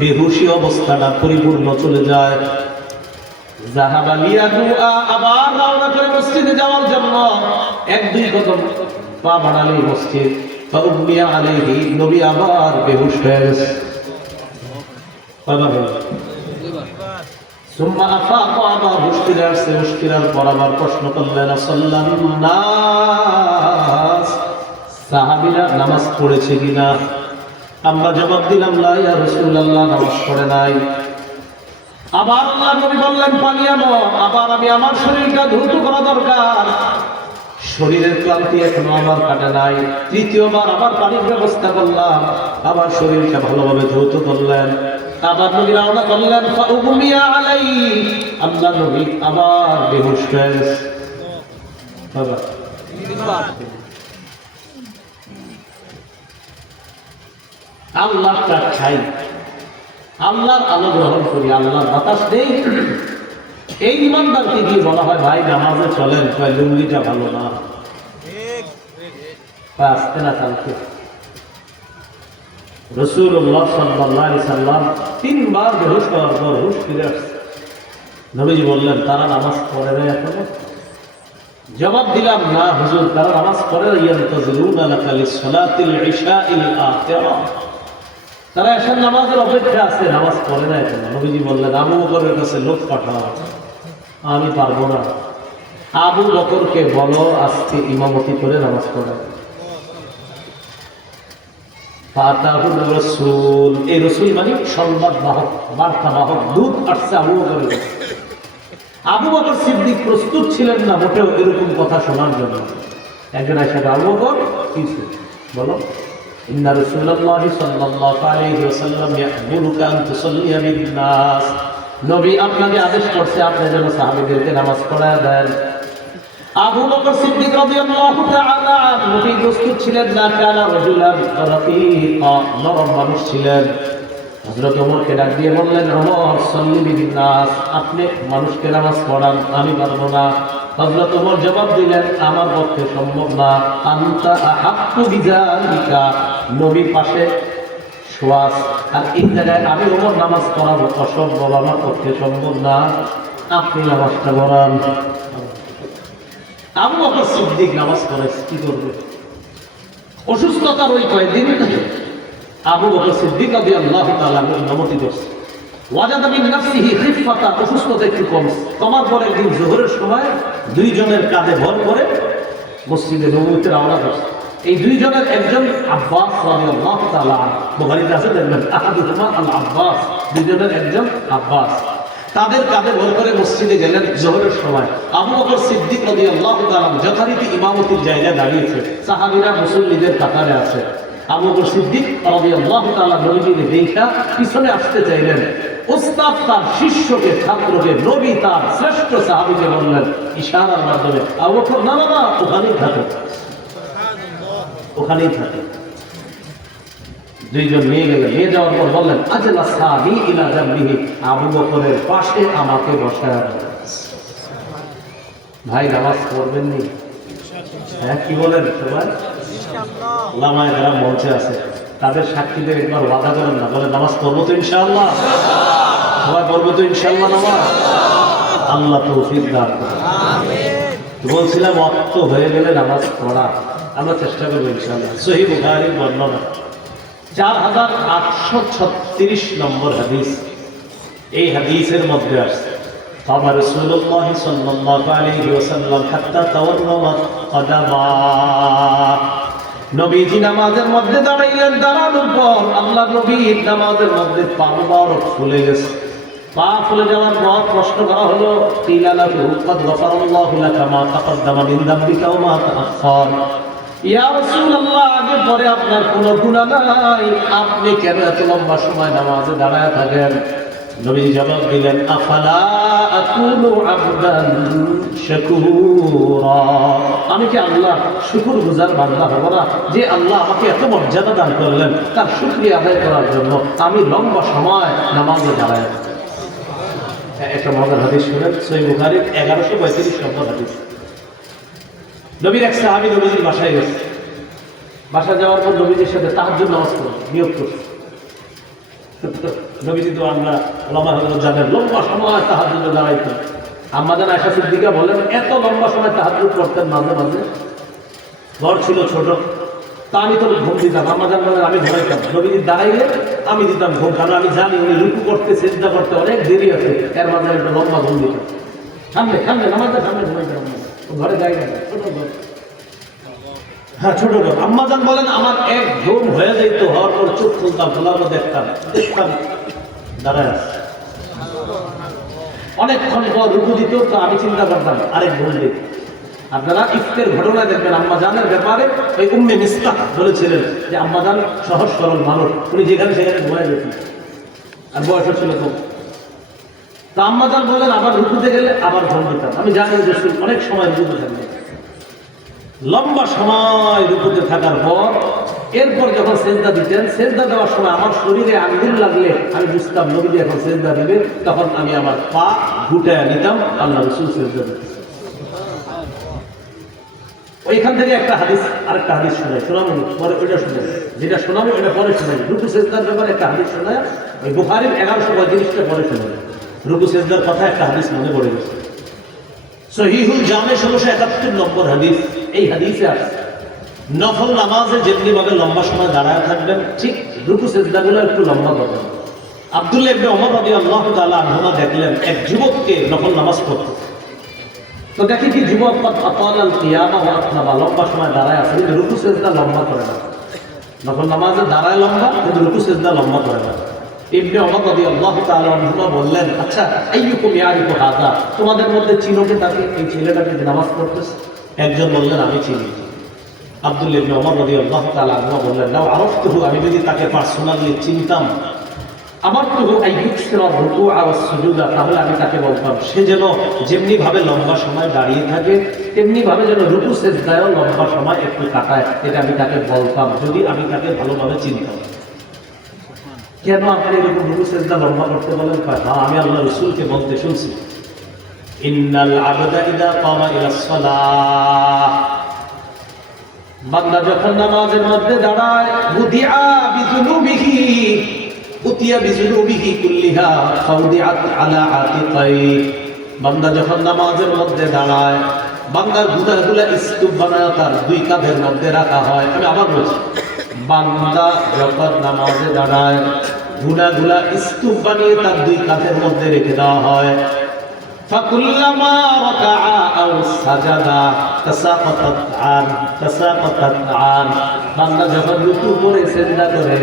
বেহুশি অবস্থাটা পরিপূর্ণ চলে যায়। যাহাবা লিয়াদুআ, আবার রওনা করে মসজিদে যাওয়ার জন্য এক দুই কদম পা বাড়ালেই মসজিদ। ফাউমিয়া আলাইহি, নবী আবার বেহুশ হয়ে গেছে। সুম্মা আফাকা, আবার হুশ ফিরে আসছে। হুশ ফিরার পর আবার প্রশ্ন করলেন, সাল্লাল্লাহু, সাহাবীরা নামাজ পড়েছে কিনা? আমরা জবাব দিলাম, লা ইয়া রাসূলুল্লাহ, নামাজ পড়ে নাই। আবার আল্লাহর নবী বললেন, পানি আনো। আবার আমি আমার শরীরটা ধৌত করা দরকার, শরীরের ক্লান্তি এখনো আমার কাটে নাই। তৃতীয়বার আবার পানির ব্যবস্থা করলাম, আবার শরীরটা ভালোভাবে ধৌত করলেন। আবার নবী রওনা করলেন, ফাউমিয়া আলাইহি, আল্লাহর নবী আবার বেহুশ হয়ে গেছে। আল্লাহটা খাই, আল্লাহর আলো গ্রহণ করি, আল্লাহর বাতাস নেই। এই ইমানদারকে দিয়ে বলা হয়, ভাই নামাজে চলেন, লুঙ্গিটা ভালো না, আসতে না কালকে। রাসূলুল্লাহ সাল্লাল্লাহু আলাইহি ওয়াসাল্লাম তিনবার বেহুশ হওয়ার পর হুশ ফিরে আসছে। নবীজি বললেন, তারা নামাজ পড়ে না এখনো? জবাব দিলাম, না হুজুর, তারা নামাজ পড়ে না। ইয়ানতাজিরুনা লাকা লিসসালাতিল ইশাইল আখিরা, তারা এশার নামাজের অপেক্ষা আছে, নামাজ পড়ে না এখনো। নবীজি বললেন, আবু বকরের কাছে লোক পাঠাও। আমি পারবো না। আবু বকরকে বলো আজকে ইমামতি করে নামাজ পড়ায়। ফাতাহুর রাসূল, এই রাসূল মানে সংবাদ বাহক, বার্তা বাহক, দূত আসছে আবু বকরের কাছে। আবু বকর সিদ্দিক প্রস্তুত ছিলেন না মোটেও এরকম কথা শোনার জন্য। একজন এসে, আবু বকর কিছু বলো, ইন্না রাসূলুল্লাহ সাল্লাল্লাহু আলাইহি ওয়াসাল্লাম ইয়া'মুরুকা আন তুসাল্লিয়া বিন-নাস, নবী আপনাকে আদেশ করছে আপনি যেন সাহাবীদেরকে নামাজ পড়ায় দেন। আবু বকর সিদ্দিক রাদিয়াল্লাহু তাআলা আনহু প্রস্তুত ছিলেন না, কানা রাজুলান রাফীকা, নরম মানুষ ছিলেন। হযরত ওমরকে ডাক দিয়ে বললেন, ওমর সাল্লি বিন-নাস, আপনি মানুষকে নামাজ পড়ান, আমি পারবো না। হযরত ওমর জবাব দিলেন, আমার পক্ষে সম্ভব না। আনতা আহাক্কু বিযালিকা, নবীর পাশে শোয়াস, আর এই জায়গায় আমি ওমর নামাজ পড়াবো অসম্ভব, আমার পক্ষে সম্ভব না, আপনি নামাজটা পড়ান। আবু বকর সিদ্দিক নামাজ পড়ে কি করবে? অসুস্থতার ওই কয়েকদিন আবু বকর সিদ্দিক রাদিয়াল্লাহু তাআলা অনুমতি করছে। ওয়াজাদা মিন নাফসিহি খিফাতা, অসুস্থতা একটু কমার পর একদিন যোহরের সময় দুইজনের কাঁধে ভর করে মসজিদে নববীতে রওনা করছে। এই দুইজনের একজন আব্বাস রাদিয়াল্লাহু তাআলা, বুখারীতে আছে দেখবেন, আহাদুহুমা আল আব্বাস, দুইজনের একজন আব্বাস। তাদের কাঁধে ভর করে মসজিদে গেলেন যোহরের সময়। আবু বকর সিদ্দিক রাদিয়াল্লাহু তাআলা যথারীতি ইমামতির জায়গায় দাঁড়িয়েছে, সাহাবীরা মুসল্লিদের কাতারে আছে। আবু বকর সিদ্দিক রাদিয়াল্লাহু তাআলা নবীকে দেখা পিছনে আসতে চাইলেন। ওস্তাদ তার শিষ্যকে, ছাত্রকে, নবী তার শ্রেষ্ঠ সাহাবীকে বললেন ইশারার মাধ্যমে, আবু বকর না না না, ওখানেই থাকে, ওখানেই থাকে। দুইজন নিয়ে গেলেন, নিয়ে যাওয়ার পর বললেন আজলা সাহাবী ইলা জামবিহি, আবু বকরের পাশে আমাকে বসায় দেন। ভাই নামাজ পড়বেন নি? হ্যাঁ, কি বলেন সবাই? ওলামায়ে কেরাম মঞ্চে আছে, তাদের সাক্ষীদের একবার ওয়াদা করেন না, বলে নামাজ পড়বো তো ইনশাআল্লাহ, সবাই পড়বো তো ইনশাআল্লাহ নামাজ। আল্লাহ তৌফিক দান করুন। বলছিলাম ওয়াক্ত হয়ে গেলে নামাজ পড়া আমরা চেষ্টা করবো ইনশাআল্লাহ। সহিহ বুখারীর বর্ণনা 4836 নম্বর হাদিস। এই হাদিসের মধ্যে আসছে قام رسول الله صلى الله عليه وسلم حتى تورمت قدماه, নবীজি নামাজের মধ্যে দাঁড়াইলেন, দাঁড়ানোর পর আল্লাহ নবীর নামাজের মধ্যে পা মুবারক ফুলে গেছে। পা ফুলে যাওয়ার পর প্রশ্ন করা হলো, কিলা লাহু قد غفر الله لك ما تقدم من ذنبك وما تأخر, ইয়া রাসূলুল্লাহ, আগে পরে আপনার কোনো গুনাহ নাই, আপনি কেন এত লম্বা সময় নামাজে দাঁড়ায় থাকেন? নবী জবাব দিলেন, আফালা আকুনু আবদান শাকুরা, আমি কি আল্লাহ শুকরগুজার বান্দা হব না, যে আল্লাহ আমাকে এত মর্যাদা দান করলেন, তার শুকরিয়া আদায় করার জন্য আমি লম্বা সময় নামাজে দাঁড়ায়। একটা মজার হাদিস শুনেন, সহিহ বুখারীর 1135 নম্বর হাদিস। নবীর এক সাহাবী নবীজির বাসায় গেছে, বাসায় যাওয়ার পর নবীজির সাথে তাহাজ্জুদ নামাজ পড়ে নিয়োগ করছে। নবীজি তো আমরা ওলামা হযরত জানেন লম্বা সময় তাহাজ্জুদে দাঁড়াইতেন। আম্মা জান আয়েশা সিদ্দিকা বলেন এত লম্বা সময় তাহাজ্জুদ করতেন, মাঝে মাঝে ঘর ছিল ছোট, তা আমি তো ঘুম দিতাম। আম্মা জান বলেন আমি ঘুমাইতাম, নবীজি দাঁড়াইলে আমি দিতাম ঘুম, কারণ আমি জানি উনি রুকু করতে সিজদা করতে অনেক দেরি আছে, এর মাঝে একটা লম্বা ঘুম দিতাম। সামনে সামনে নামাজের সামনে ঘুমাইতাম, ঘরে যাই না, ছোট ঘর, হ্যাঁ ছোট ঘর। আম্মা জান বলেন আমার এক ঘুম হয়ে যেত, হওয়ার পর চোখ খুলতাম, খোলার পর দেখতাম দাঁড়ায় আছে। অনেকক্ষণ পর রুকু দিত, তো আমি চিন্তা করতাম আরেক ঘুম দিত। আপনারা ইফতের ঘটনা দেখবেন, আম্মা জানের ব্যাপারে ওই উম্মে মিসকাহ বলেছিলেন যে আম্মা জান সহজ সরল মানুষ, উনি যেখানে সেখানে ঘুমায় যেতেন, আর বয়স ছিল কম। তো আম্মা জান বলেন আবার রুকুতে গেলে আবার ঘুম দিতাম। আমি জানি যে অনেক সময় রুকুতে থাকবে, লম্বা সময় রুকুতে থাকার পর এরপর যখন সেজদা দিতেন, সেজদা দেওয়ার সময় আমার শরীরে আঙ্গুল লাগলে আমি বুঝতাম নবীজি এখন সেজদা দিবে, তখন আমি আমার পা ঘুটায় নিতাম, আল্লাহ রাসূল সেজদা দিতেন। ওইখান থেকে একটা হাদিস, আরেকটা হাদিস শোনাই, শোনাবো পরে, ওইটা শোনাই, যেটা শোনাবো এটা পরে শোনাই। রুকু সেজদার ব্যাপারে একটা হাদিস শোনায়, ওই বুখারীর 1135টা পরে শোনাই। রুকু সেজদার কথা একটা হাদিস মনে পড়ে গেছে, সহিহুল জামে 1671 নম্বর হাদিস। এই হাদিসে আছে নফল নামাজে যেমনি ভাবে লম্বা সময় দাঁড়ায় থাকবেন, ঠিক রুকু সিজদাগুলো একটু লম্বা করবেন। আব্দুল্লাহ ইবনে ওমর রাদিয়াল্লাহু তাআলা আনহুমা দেখলেন এক যুবককে নফল নামাজ পড়তে, তো দেখি কি যুবক আতালাল কিয়ামা ওয়া আতনাবা, লম্বা সময় দাঁড়ায় আছে কিন্তু রুকু সিজদা লম্বা করে না। নফল নামাজে দাঁড়ায় লম্বা কিন্তু রুকু সিজদা লম্বা করে না। ইবনে ওমর রাদিয়াল্লাহু তাআলা আনহুমা বললেন, আচ্ছা আইয়ুকুম ইয়ারিফু হাযা, তোমাদের মধ্যে চিনো কে তাকে, এই ছেলেটাকে যে নামাজ পড়তেছে? একজন বললেন আমি চিনি। আব্দুল্লাহ ইবনে ওমর রাদিয়াল্লাহু তাআলা আনহু বললেন, লাউ আরাফতুহু, আমি যদি তাকে পার্সোনালি চিনতাম, আমারতুহু আইয়ুকসিরা রুকুআ ওয়াস সুজুদা, তাহলে আমি তাকে বলতাম সে যেন যেমনি ভাবে লম্বা সময় দাঁড়িয়ে থাকে তেমনি ভাবে যেন রুকু সিজদায়ও লম্বা সময় একটু কাটায়, এটা আমি তাকে বলতাম যদি আমি তাকে ভালোভাবে চিনতাম। কেন আপনি এরকম রুকু সিজদা লম্বা করতে বলেন? হ্যাঁ, আমি আল্লাহ রাসূলকে বলতে শুনছি। ইন্নাল আবদা ইযা কামা ইলাস সালাহ, বান্দা যখন নামাজের মধ্যে দাঁড়ায়, বুদিআ বিযুনুবিহি উতিয়া বিযুনুবিহি কুল্লিহা ফাউদিআত আলা আতিকাই, বান্দা যখন নামাজের মধ্যে দাঁড়ায়, বান্দার গুনাহগুলা স্তূপ বানায় তার দুই কাঁধের মধ্যে রাখা হয়। আমি আবার বলছি, বান্দা যখন নামাজে দাঁড়ায়, গুনাহগুলা স্তূপ বানিয়ে তার দুই কাঁধের মধ্যে রেখে দেওয়া হয়। فكلما ركع أو سجد تساقطت عنه, বান্দা যখন রুকু করে সিজদা করে,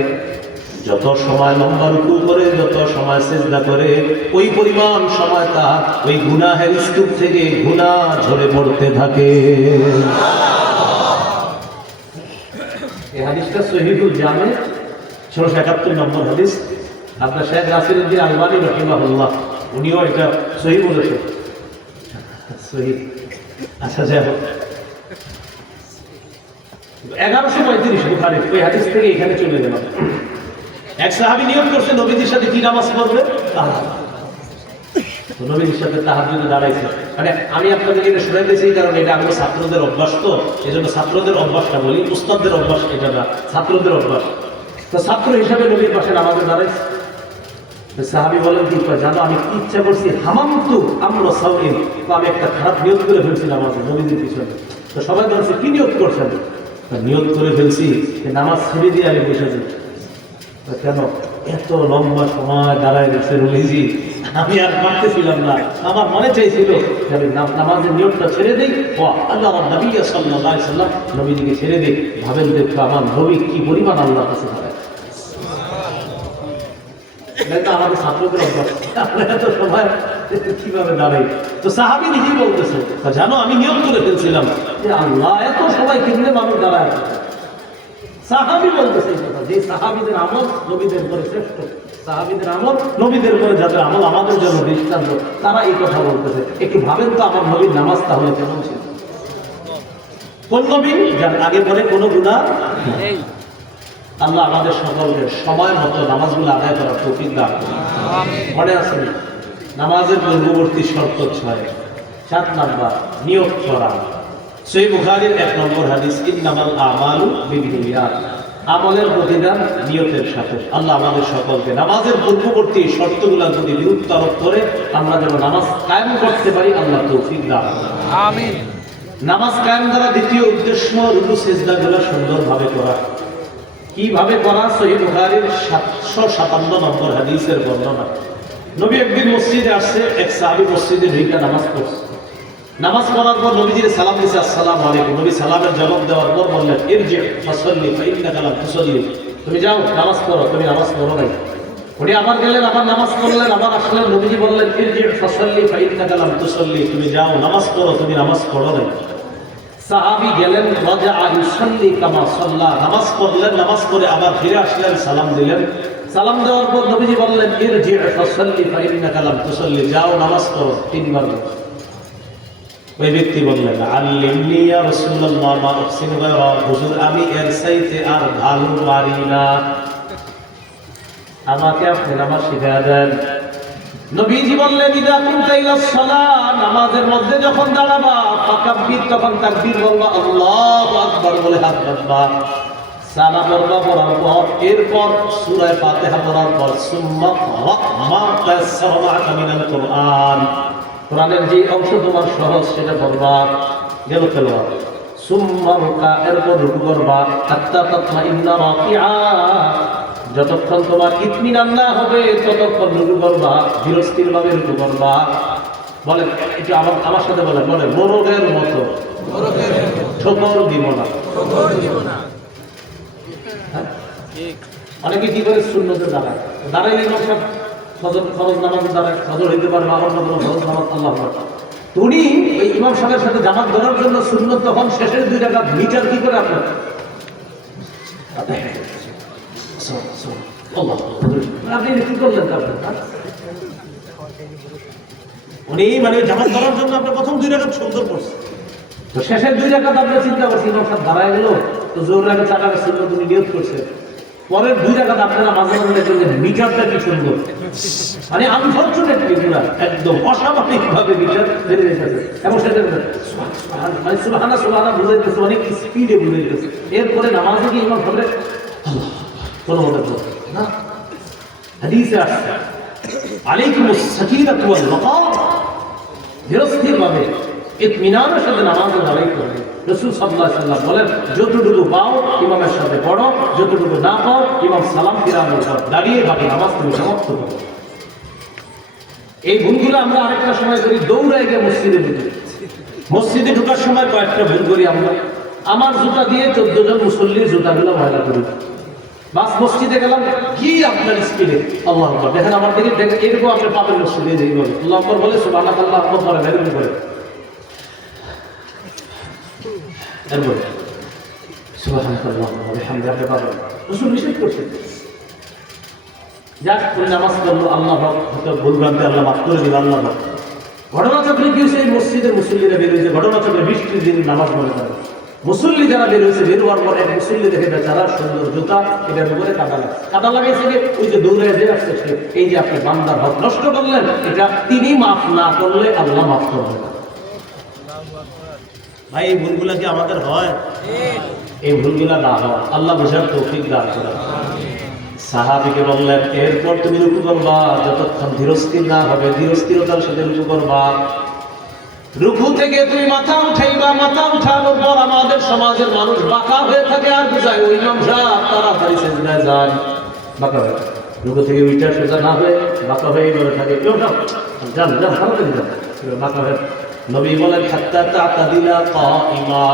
যত সময় লম্বা রুকু করে, যত সময় সিজদা করে, ওই পরিমাণ সময় তার ওই গুনাহের স্তূপ থেকে গুনাহ ঝরে পড়তে থাকে। এই হাদিসটা সহিহুল জামে 671 নম্বর হাদিস। আপনার শেখ নাসিরউদ্দিন আলবানী রাহিমাহুল্লাহ উনিও এটা সহিহ বলেছেন। সহিহ। আচ্ছা যাই হোক, 1135 বুখারী ওই হাদিস থেকে এখানে চলে গেলাম। এক সাহাবী নিয়ত করছে নবীজির সাথে কি নামাজ পড়বে, তাহাজ্জুদ। নবীজির সাথে তাহাজ্জুদে দাঁড়াইছে। মানে আমি আপনাদের এটা শোনাইতেছি কারণ এটা আমাদের ছাত্রদের অভ্যাস, তো এই জন্য ছাত্রদের অভ্যাসটা বলি, উস্তাদদের অভ্যাস এটা না, ছাত্রদের অভ্যাস। তো ছাত্র হিসাবে নবীর পাশে নামাজে দাঁড়াইছে। সাহাবী বলেন কি, জানো আমি কি ইচ্ছা করছি, হামামতু আমরা সাউইন, তো আমি একটা খারাপ নিয়ত করে ফেলছি নামাজে নবীজির পিছনে। তো সবাই বলছে কি নিয়ত করছেন? নিয়ত করে ফেলছি নামাজ ছেড়ে দিয়ে আমি বসে যাই। কেন? এত লম্বা সময় দাঁড়ায় গেছে নবীজি, আমি আর পারতেছিলাম না, আমার মনে চাইছিল আমি নামাজের নিয়তটা ছেড়ে দিই, ও আল্লাহ নবী সাল্লাল্লাহু আলাইহি সাল্লাম নবীজিকে ছেড়ে দিই। ভাবেন দেখো আমার নবী কি পরিমাণ আল্লাহর কাছে দাঁড়ায়। আমাদের ছাত্রদের অভ্যাস, এত সময় কিভাবে দাঁড়াই। তো সাহাবী নিজেই বলতেছে, জানো আমি নিয়ত করে ফেলছিলাম যে আল্লাহ এত সবাই কেমনে মানুষ দাঁড়ায়। সাহাবী বলতেছে এই কথা, যে সাহাবীদের আমল নবীদের পরে শ্রেষ্ঠ, সাহাবীদের আমল নবীদের পরে যাদের আমল আমাদের জন্য দৃষ্টান্ত, তারা এই কথা বলতেছে। একটু ভাবেন তো আমার নবীর নামাজ তাহলে কেমন ছিল? কোন নবী যার আগে পরে কোনো গুনাহ নেই। আল্লাহ আমাদের সকলকে সময় মতো নামাজগুলো আদায় করার তৌফিক দান করুন। মনে আছে নামাজের পূর্ববর্তী শর্ত 6, 7 নাম্বার নিয়ত করা। সহিহ বুখারীর 1 নম্বর হাদিস, ইন্নামাল আমালু বিনিয়াত, আমলের প্রতিদান নিয়তের সাথে। আল্লাহ আমাদের সকলকে নামাজের পূর্ববর্তী শর্তগুলো যদি বিরুদ্ধ আরোপ করে আমরা যেন নামাজ কায়েম করতে পারি, আল্লাহ তৌফিক দান করুন। আমিন। নামাজ কায়েম দ্বারা দ্বিতীয় উদ্দেশ্য রুকু সিজদাগুলো সুন্দরভাবে করা। কিভাবে করা? সহিহ বুখারীর 757 নম্বর হাদিসের বর্ণনা। নবী একদিন মসজিদে আসছে, এক সাহাবী মসজিদে ঢুকে নামাজ পড়ছে। নামাজ পড়ার পর নবীজির সালাম দিয়েছে, আসসালামু আলাইকুম। নবী সালামের জবাব দেওয়ার পর বললেন, ইরজি ফাসাল্লি ফাইন্নাকা লাম তুসাল্লি, তুমি যাও নামাজ পড়ো, তুমি নামাজ পড়ো নাই। উনি আবার গেলেন, আবার নামাজ পড়লেন, আবার আসলেন। নবীজি বললেন, ইরজি ফাসাল্লি ফাইন্নাকা লাম তুসাল্লি, তুমি যাও নামাজ পড়ো, তুমি নামাজ পড়ো নাই। সাহাবী গেলেন, রাজা ইউসাল্লি কামা সাল্লা, নামাজ পড়লেন, নামাজ পড়ে আবার ফিরে আসলেন, সালাম দিলেন। সালাম দেওয়ার পর নবীজি বললেন, ইরজি ফাসাল্লি ফাইন্নাকা লাম তুসাল্লি, যাও নামাজ পড়ো, 3 বার। ওই ব্যক্তি বললেন, আল্লিমনি ইয়া রাসূলুল্লাহ মা উহসিনু গায়রা, হুজুর আমি এর চাইতে আর ভালো পারি না, আমাকে আপনি নামাজ শিখিয়ে দেন। নবীজি বললেন, ইদা কুনতা ইলাস সালাহ, নামাজের মধ্যে যখন দাঁড়াবা, ফাকাব্বির, তখন তাকবীর বলবা, আল্লাহু আকবার বলে হাত বাঁধবা। সালাম পড়ার পর এরপর সূরা ফাতিহা পড়ার পর সুম্মা মা তায়াসসারা মা'আকা মিনাল কুরআন, কোরআনের যে অংশ তোমার সহজ সেটা পড়বা। গেল তেলাওয়াত। সুম্মা রুকা, এরপর রুকু করবা। হাত্তা তাতমাইন্না রাকিআ, যতক্ষণ তোমার ইতমিনান না হবে ততক্ষণ রুকু করবা, ধীরস্থির ভাবে রুকু করবা। বলেন একটু আমার সাথে বলেন, মোরগের মতো ঠোকর দিব না। অনেকে কি করে সুন্নতে দাঁড়ায়, দাঁড়াইলে সব ফরজ নামাজে দাঁড়ায়, ফজর হইতে পারে, বাবার মতো ফরজ নামাজ, আল্লাহু আকবার। উনি ওই ইমাম সাহেবের সাথে জামাত ধরার জন্য সুন্নত, তখন শেষের 2 রাকাত বিচার কি করে আপনার আপনি কি করলেন? উনি মানে জামাত ধরার জন্য আপনার প্রথম 2 রাকাত সুন্দর পড়ছে, তো শেষের 2 রাকাত আপনি চিন্তা করছেন ইমাম সাহেব দাঁড়ায় গেল, তো জোর রাকাত 4 রাকাত সুন্নত উনি নিয়ত করছে, পরের 2 রাকাত আপনারা মাঝে মাঝে দেখবেন মিটারটা কি সুন্দর, মানে আনফরচুনেটলি পুরা একদম অস্বাভাবিক ভাবে মিটার বেড়ে গেছে এবং সেটা মানে সুবহানাল্লাহ সুবহানাল্লাহ বুঝাইতেছে, অনেক স্পিডে বুঝাইতেছে। এরপরে নামাজে কি ইমাম হবে কোনো মনে করবে না। হাদিসে আসছে আলাইকুমুস সাকিনাতু ওয়াল ওয়াকার, ধীরস্থির ভাবে ইতমিনানের সাথে নামাজ আদায় করবে। রাসূল সাল্লাল্লাহু আলাইহি ওয়াসাল্লাম বলেন, যতটুকু পাও ইমামের সাথে পড়ো, যতটুকু না পাও ইমাম সালাম ফিরানোর পর দাঁড়িয়ে বাকি নামাজ তুমি সমাপ্ত করো। এই ভুলগুলো আমরা আরেকটা সময় করি, দৌড়ায় গিয়ে মসজিদে ঢুকি। মসজিদে ঢোকার সময় কয়েকটা ভুল করি আমরা। আমার জুতা দিয়ে 14 জন মুসল্লির জুতাগুলো ময়লা করি। বাস মসজিদে গেলাম, কি আপনার স্পিডে আল্লাহু আকবার, দেখেন আমার দিকে দেখেন, এরকম আপনি পাবেন মসজিদে যেই বলে আল্লাহু আকবার বলে সুবহানাল্লাহ আকবার করে বেরোনি করে এরপরে সুবহানাল্লাহ ওয়া বিহামদিহি আপনি পাবেন। রাসূল নিষেধ করছেন। যাক করে নামাজ পড়লো, আল্লাহ হয়তো ভুল ভ্রান্তি আল্লাহ মাফ করে দিল, আল্লাহ। ঘটনা চক্রে কি হয়েছে, এই মসজিদের মুসল্লিরা বের হয়েছে, ঘটনা চক্রে 20 দিন নামাজ পড়ে তারা মুসল্লি যারা বের হয়েছে, বের হওয়ার পর এক মুসল্লি দেখে বেচারা সুন্দর জুতা, এটার উপরে কাদা লাগাইছে, ওই যে দৌড়ে যে আসছে সে, এই যে আপনি বান্দার হক নষ্ট করলেন, এটা তিনি মাফ না করলে আল্লাহ মাফ করবেন। ভাই এই ভুলগুলা কি আমাদের হয়? এই ভুলগুলা না হয়, আল্লাহ বুঝার তৌফিক দান করেন। সাহাবীকে বললেন, এরপর তুমি রুকু করবা যতক্ষণ ধীরস্থির না হবে, ধীরস্থিরতার সাথে রুকু করবা। রুকু থেকে তুমি মাথা উঠাইবা, মাথা উঠানোর পর আমাদের সমাজের মানুষ বাঁকা হয়ে থাকে আর বুঝায় ওই ইমাম সাহেব তাড়াতাড়ি সেজদায় যান, বাঁকা হয়ে রুকু থেকে উঠা সোজা না হয়ে বাঁকা হয়ে বলে থাকে, কেউ না যান যান তাড়াতাড়ি যান, বাঁকা হয়ে। নবী বলেন হাত্তা তা'তাদিলা কাইমা,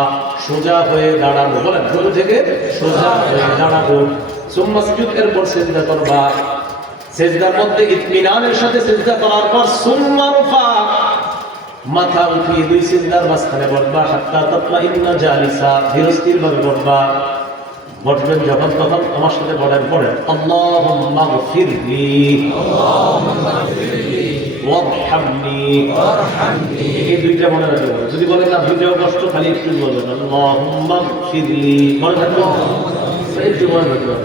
সোজা হয়ে দাঁড়ানো, বলেন রুকু থেকে সোজা হয়ে দাঁড়ানো। সুম্মা সুজুদ, এরপর সিজদা করবা। সিজদার মধ্যে ইতমিনানের সাথে সিজদা করার পর সুম্মা রফা, মাথা উঠিয়ে 2 সিজদার মাঝখানে বসবা। হাত্তা তাতমাইন্না জালিসা, ধীরস্থির ভাবে বসবা। বসবেন যখন তখন আমার সাথে পড়েন আল্লাহুম্মা গফিরলি ওয়ারহামনি, এই 2টা মনে রাখবেন। যদি বলেন না 2টাও কষ্ট, খালি একটু বলবেন আল্লাহুম্মা গফিরলি, মনে থাকবে একটু মনে রাখবেন।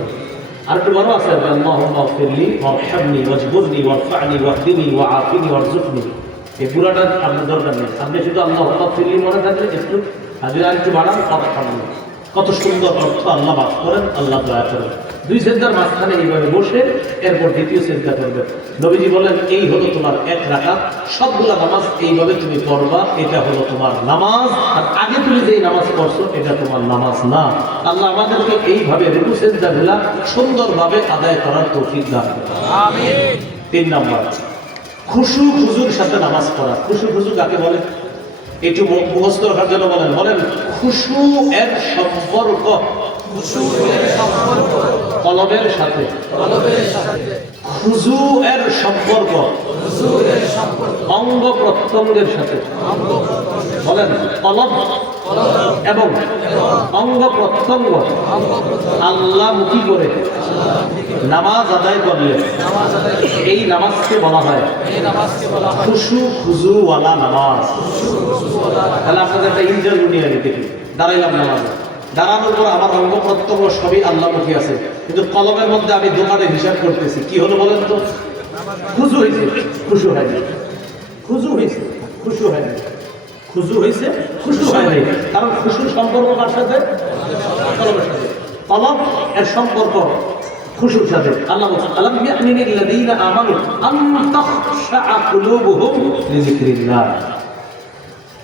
আর একটু বড় আছে আল্লাহুম্মা গফিরলি ওয়ারহামনি ওয়াজবুরনি ওয়ারফা'নি ওয়াহদিনি ওয়াআফিনি ওয়ারযুকনি। এই পুরাটা আপনার দরকার নেই, আপনি শুধু আল্লাহুম্মা গফিরলি মনে থাকলে একটু, আর যদি আরেকটু বাড়ান ওয়ারহামনি। কত সুন্দর অর্থ, আল্লাহ মাফ করেন, আল্লাহ দয়া করেন। 2 সিজদার মাঝখানে এইভাবে বসে এরপর দ্বিতীয় সিজদা করবে। নবীজি বলেন এই হলো তোমার 1 রাকাত, সবগুলা নামাজ এইভাবে তুমি পড়বা, এটা হলো তোমার নামাজ। আর আগে তুমি যেই নামাজ পড়ছো এটা তোমার নামাজ না। আল্লাহ আমাদেরকে এইভাবে রুকু সিজদাগুলা সুন্দরভাবে আদায় করার তৌফিক দান করুন, আমিন। 3 নাম্বার, খুশু খুজুর সাথে নামাজ পড়া। খুশু খুজু কাকে বলে একটু মুখস্থ রাখার জন্য বলেন খুশু এর সম্পর্ক কলবের সাথে, খুজু এর সম্পর্ক অঙ্গ প্রত্যঙ্গের সাথে। বলেন কলব এবং অঙ্গ প্রত্যঙ্গ আল্লাহমুখী করে নামাজ আদায় করলে এই নামাজকে বলা হয় খুশু খুজু ওয়ালা নামাজ। তাহলে আপনাদের একটা ইন্টারভিউ নিয়ে দেখি, দাঁড়াইলাম নামাজে, দাঁড়ানোর পর আমার অঙ্গ প্রত্যঙ্গ সবই আল্লাহমুখী আছে, কিন্তু কলমের মধ্যে আমি দোকানে হিসাব করতেছি, কি হলো বলেন তো? খুজু হয়েছে, খুশু হয় না। খুজু হয়েছে, খুশু হয় না। খুজু হয়েছে, খুশু হয় নাই। কারণ খুশুর সম্পর্ক কার সাথে? কলমের সাথে। কলম এর সম্পর্ক খুশুর সাথে। আল্লাহ বলেন আলাম ইয়ানিল লাযীনা আমানু আন তাখশা কুলুবুহুম লিযিকরিল্লাহ।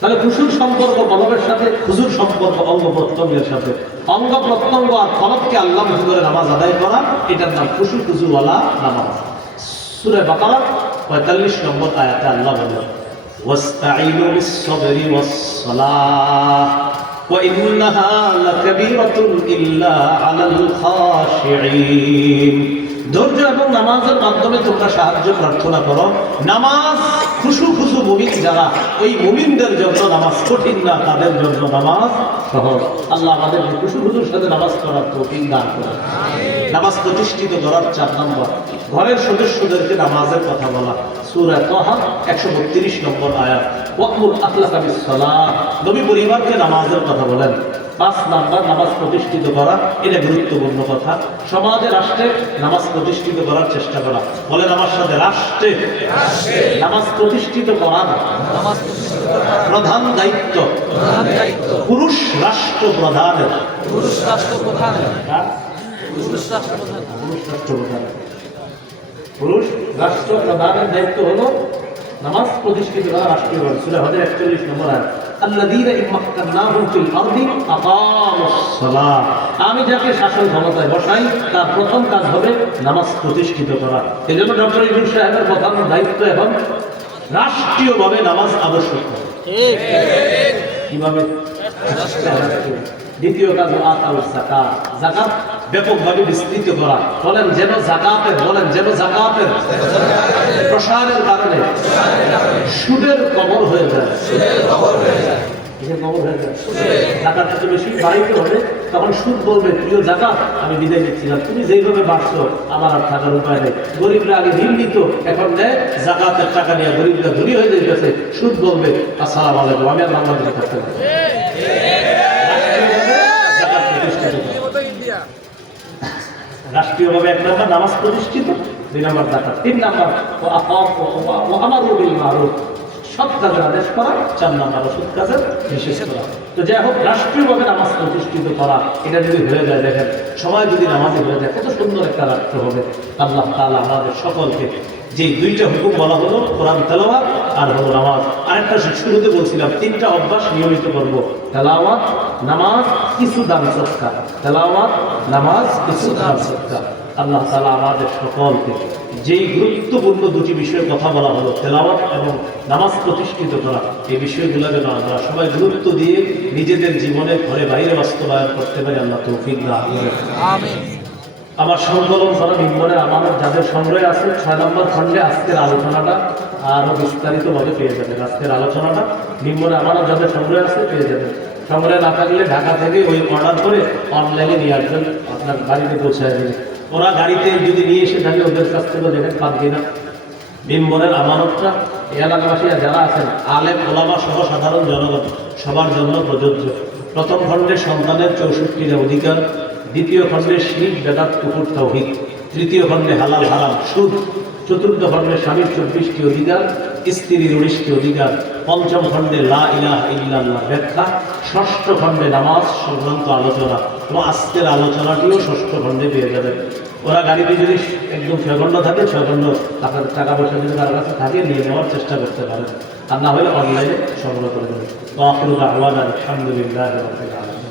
তাহলে খুশুর সম্পর্ক কলবের সাথে, খুশুর সম্পর্ক অঙ্গ প্রত্যঙ্গের সাথে। অঙ্গ প্রত্যঙ্গ আর কলবকে আল্লাহমুখী করে নামাজ আদায় করা, এটার নাম খুশু খুজুওয়ালা নামাজ। সূরা বাকারা 45 নম্বর আয়াতে আল্লাহ বলেন ওয়াস্তাঈনু বিস-সাবরি ওয়াস-সালাহ ওয়া ইন্নাহা লাকাবীরাতুন ইল্লা আলাল খাশিঈন। ধৈর্য এবং নামাজের মাধ্যমে তোমরা সাহায্য প্রার্থনা করো। নামাজ খুশু খুশু মুমিন যারা, ওই মুমিনদের জন্য নামাজ কঠিন না, তাদের জন্য নামাজ সহজ। আল্লাহ আমাদেরকে খুশু খুশুর সাথে নামাজ করার তৌফিক দান করেন। নামাজ প্রতিষ্ঠিত করার 4 নম্বর, ঘরের সদস্যদেরকে নামাজের কথা বলা। সূরা তাহা 132 নম্বর আয়াত ওয়াকমুর আখলাকা বিস-সালাহ। নবী পরিবারকে নামাজের কথা বলেন। 5 নাম্বার নামাজ প্রতিষ্ঠিত করা, এটা গুরুত্বপূর্ণ কথা। সমাজে রাষ্ট্রে নামাজ প্রতিষ্ঠিত করার চেষ্টা করা। বলেন আমার সাথে, রাষ্ট্রে নামাজ প্রতিষ্ঠিত করা প্রধান দায়িত্ব পুরুষ রাষ্ট্র প্রধানের। পুরুষ রাষ্ট্র প্রধানের দায়িত্ব হলো নামাজ প্রতিষ্ঠিত করা রাষ্ট্রীয় সূরা হজের 41 নম্বর আয়াত, আল্লাযীনা ইম্মাক্কান্নাহুম ফিল আরদি আকামুস সালাহ। আমি যাকে শাসন ক্ষমতায় বসাই তার প্রথম কাজ হবে নামাজ প্রতিষ্ঠিত করা। এজন্য ডক্টর ইউনূস সাহেবের প্রধান দায়িত্ব এখন রাষ্ট্রীয়ভাবে নামাজ আবশ্যক। কিভাবে? দ্বিতীয় কাজ আতাউ যাকাত, যাকাত ব্যাপকভাবে বিস্তৃত করা। বলেন যেন যাকাতের প্রসারের কারণে সুদের কবর হয়ে যায়। যাকাত এত বেশি বাড়াইতে হবে, তখন সুদ বলবে প্রিয় যাকাত আমি বিদায় নিচ্ছিলাম, তুমি যেইভাবে বাড়ছো আমার আর থাকার উপায় নেই। গরিবরা আগে ঋণ নিত, এখন দেয় যাকাতের টাকা নিয়ে গরিবরা ধনী হয়ে যাইতেছে। সুদ বলবে আসসালামু আলাইকুম, আমি আর বাংলাদেশে থাকতে পারি। রাষ্ট্রীয়ভাবে 1 নম্বর নামাজ প্রতিষ্ঠিত, 2 নম্বর যাকাত, 3 নম্বর আমারু বিল মারুফ, সৎ কাজের আদেশ করা, 4 নম্বর অসৎ কাজের নিষেধ করা। তো যাই হোক, রাষ্ট্রীয়ভাবে নামাজ প্রতিষ্ঠিত করা, এটা যদি হয়ে যায়, দেখেন সবাই যদি নামাজে হয়ে যায় কত সুন্দর একটা রাষ্ট্র হবে। আল্লাহ তাআলা আমাদের সকলকে যে 2টা হুকুম বলা হলো, কোরআন তেলাওয়াত আর হলো নামাজ, আরেকটা শুরুতে বলছিলাম 3টা অভ্যাস নিয়মিত করব, তেলাওয়াত, নামাজ, কিছু দান সদকা। তেলাওয়াত, নামাজ, কিছু দান সদকা। আল্লাহ তাআলা আমাদের সকলকে যেই গুরুত্বপূর্ণ 2টি বিষয়ের কথা বলা হলো, তেলাওয়াত এবং নামাজ প্রতিষ্ঠিত করা, এই বিষয়গুলো যেন আমরা সবাই গুরুত্ব দিয়ে নিজেদের জীবনে ঘরে বাইরে বাস্তবায়ন করতে পারি। আল্লাহ তৌফিক দান করেন, আমিন। আমার সংকলন করা মিম্বরের আমানত যাদের সংগ্রহে আছে, 6 নম্বর খণ্ডে আজকের আলোচনাটা আরো বিস্তারিতভাবে পেয়ে যাবেন। আজকের আলোচনাটা মিম্বরের আমানত যাদের সংগ্রহে আছে পেয়ে যাবেন। সংগ্রহে না থাকলে ঢাকা থেকে ওই অর্ডার করে অনলাইনে নিয়ে আসবেন, আপনার বাড়িতে পৌঁছায় দেবে। ওরা গাড়িতে যদি নিয়ে এসে থাকে ওদের কাছ থেকে দেখেন পাচ্ছি না। মিম্বরের আমানতটা এলাকাবাসীরা যারা আছেন, আলেম ওলামা সহ সাধারণ জনগণ সবার জন্য প্রযোজ্য। প্রথম খণ্ডে সন্তানের 64টা অধিকার, দ্বিতীয় খণ্ডে শিরক বেদাত কুফর তাওহীদ, তৃতীয় খণ্ডে হালাল হারাম সুদ, চতুর্থ খণ্ডে স্বামীর 24টি অধিকার, স্ত্রীর 19টি অধিকার, পঞ্চম খণ্ডে লা ইলাহা ইল্লাল্লাহ ব্যাখ্যা, ষষ্ঠ খণ্ডে নামাজ সংক্রান্ত আলোচনা, এবং আজকের আলোচনাটিও ষষ্ঠ খণ্ডে পেয়ে যাবেন। ওরা গাড়িতে যদি একদম 6 ঘন্টা থাকে, 6 ঘন্টা আপনার টাকা পয়সা যদি তার কাছে থাকে নিয়ে নেওয়ার চেষ্টা করতে পারেন, আর না হলে অনলাইনে সংগ্রহ করে দেবেন। আলহামদুলিল্লাহ রাব্বিল আলামিন।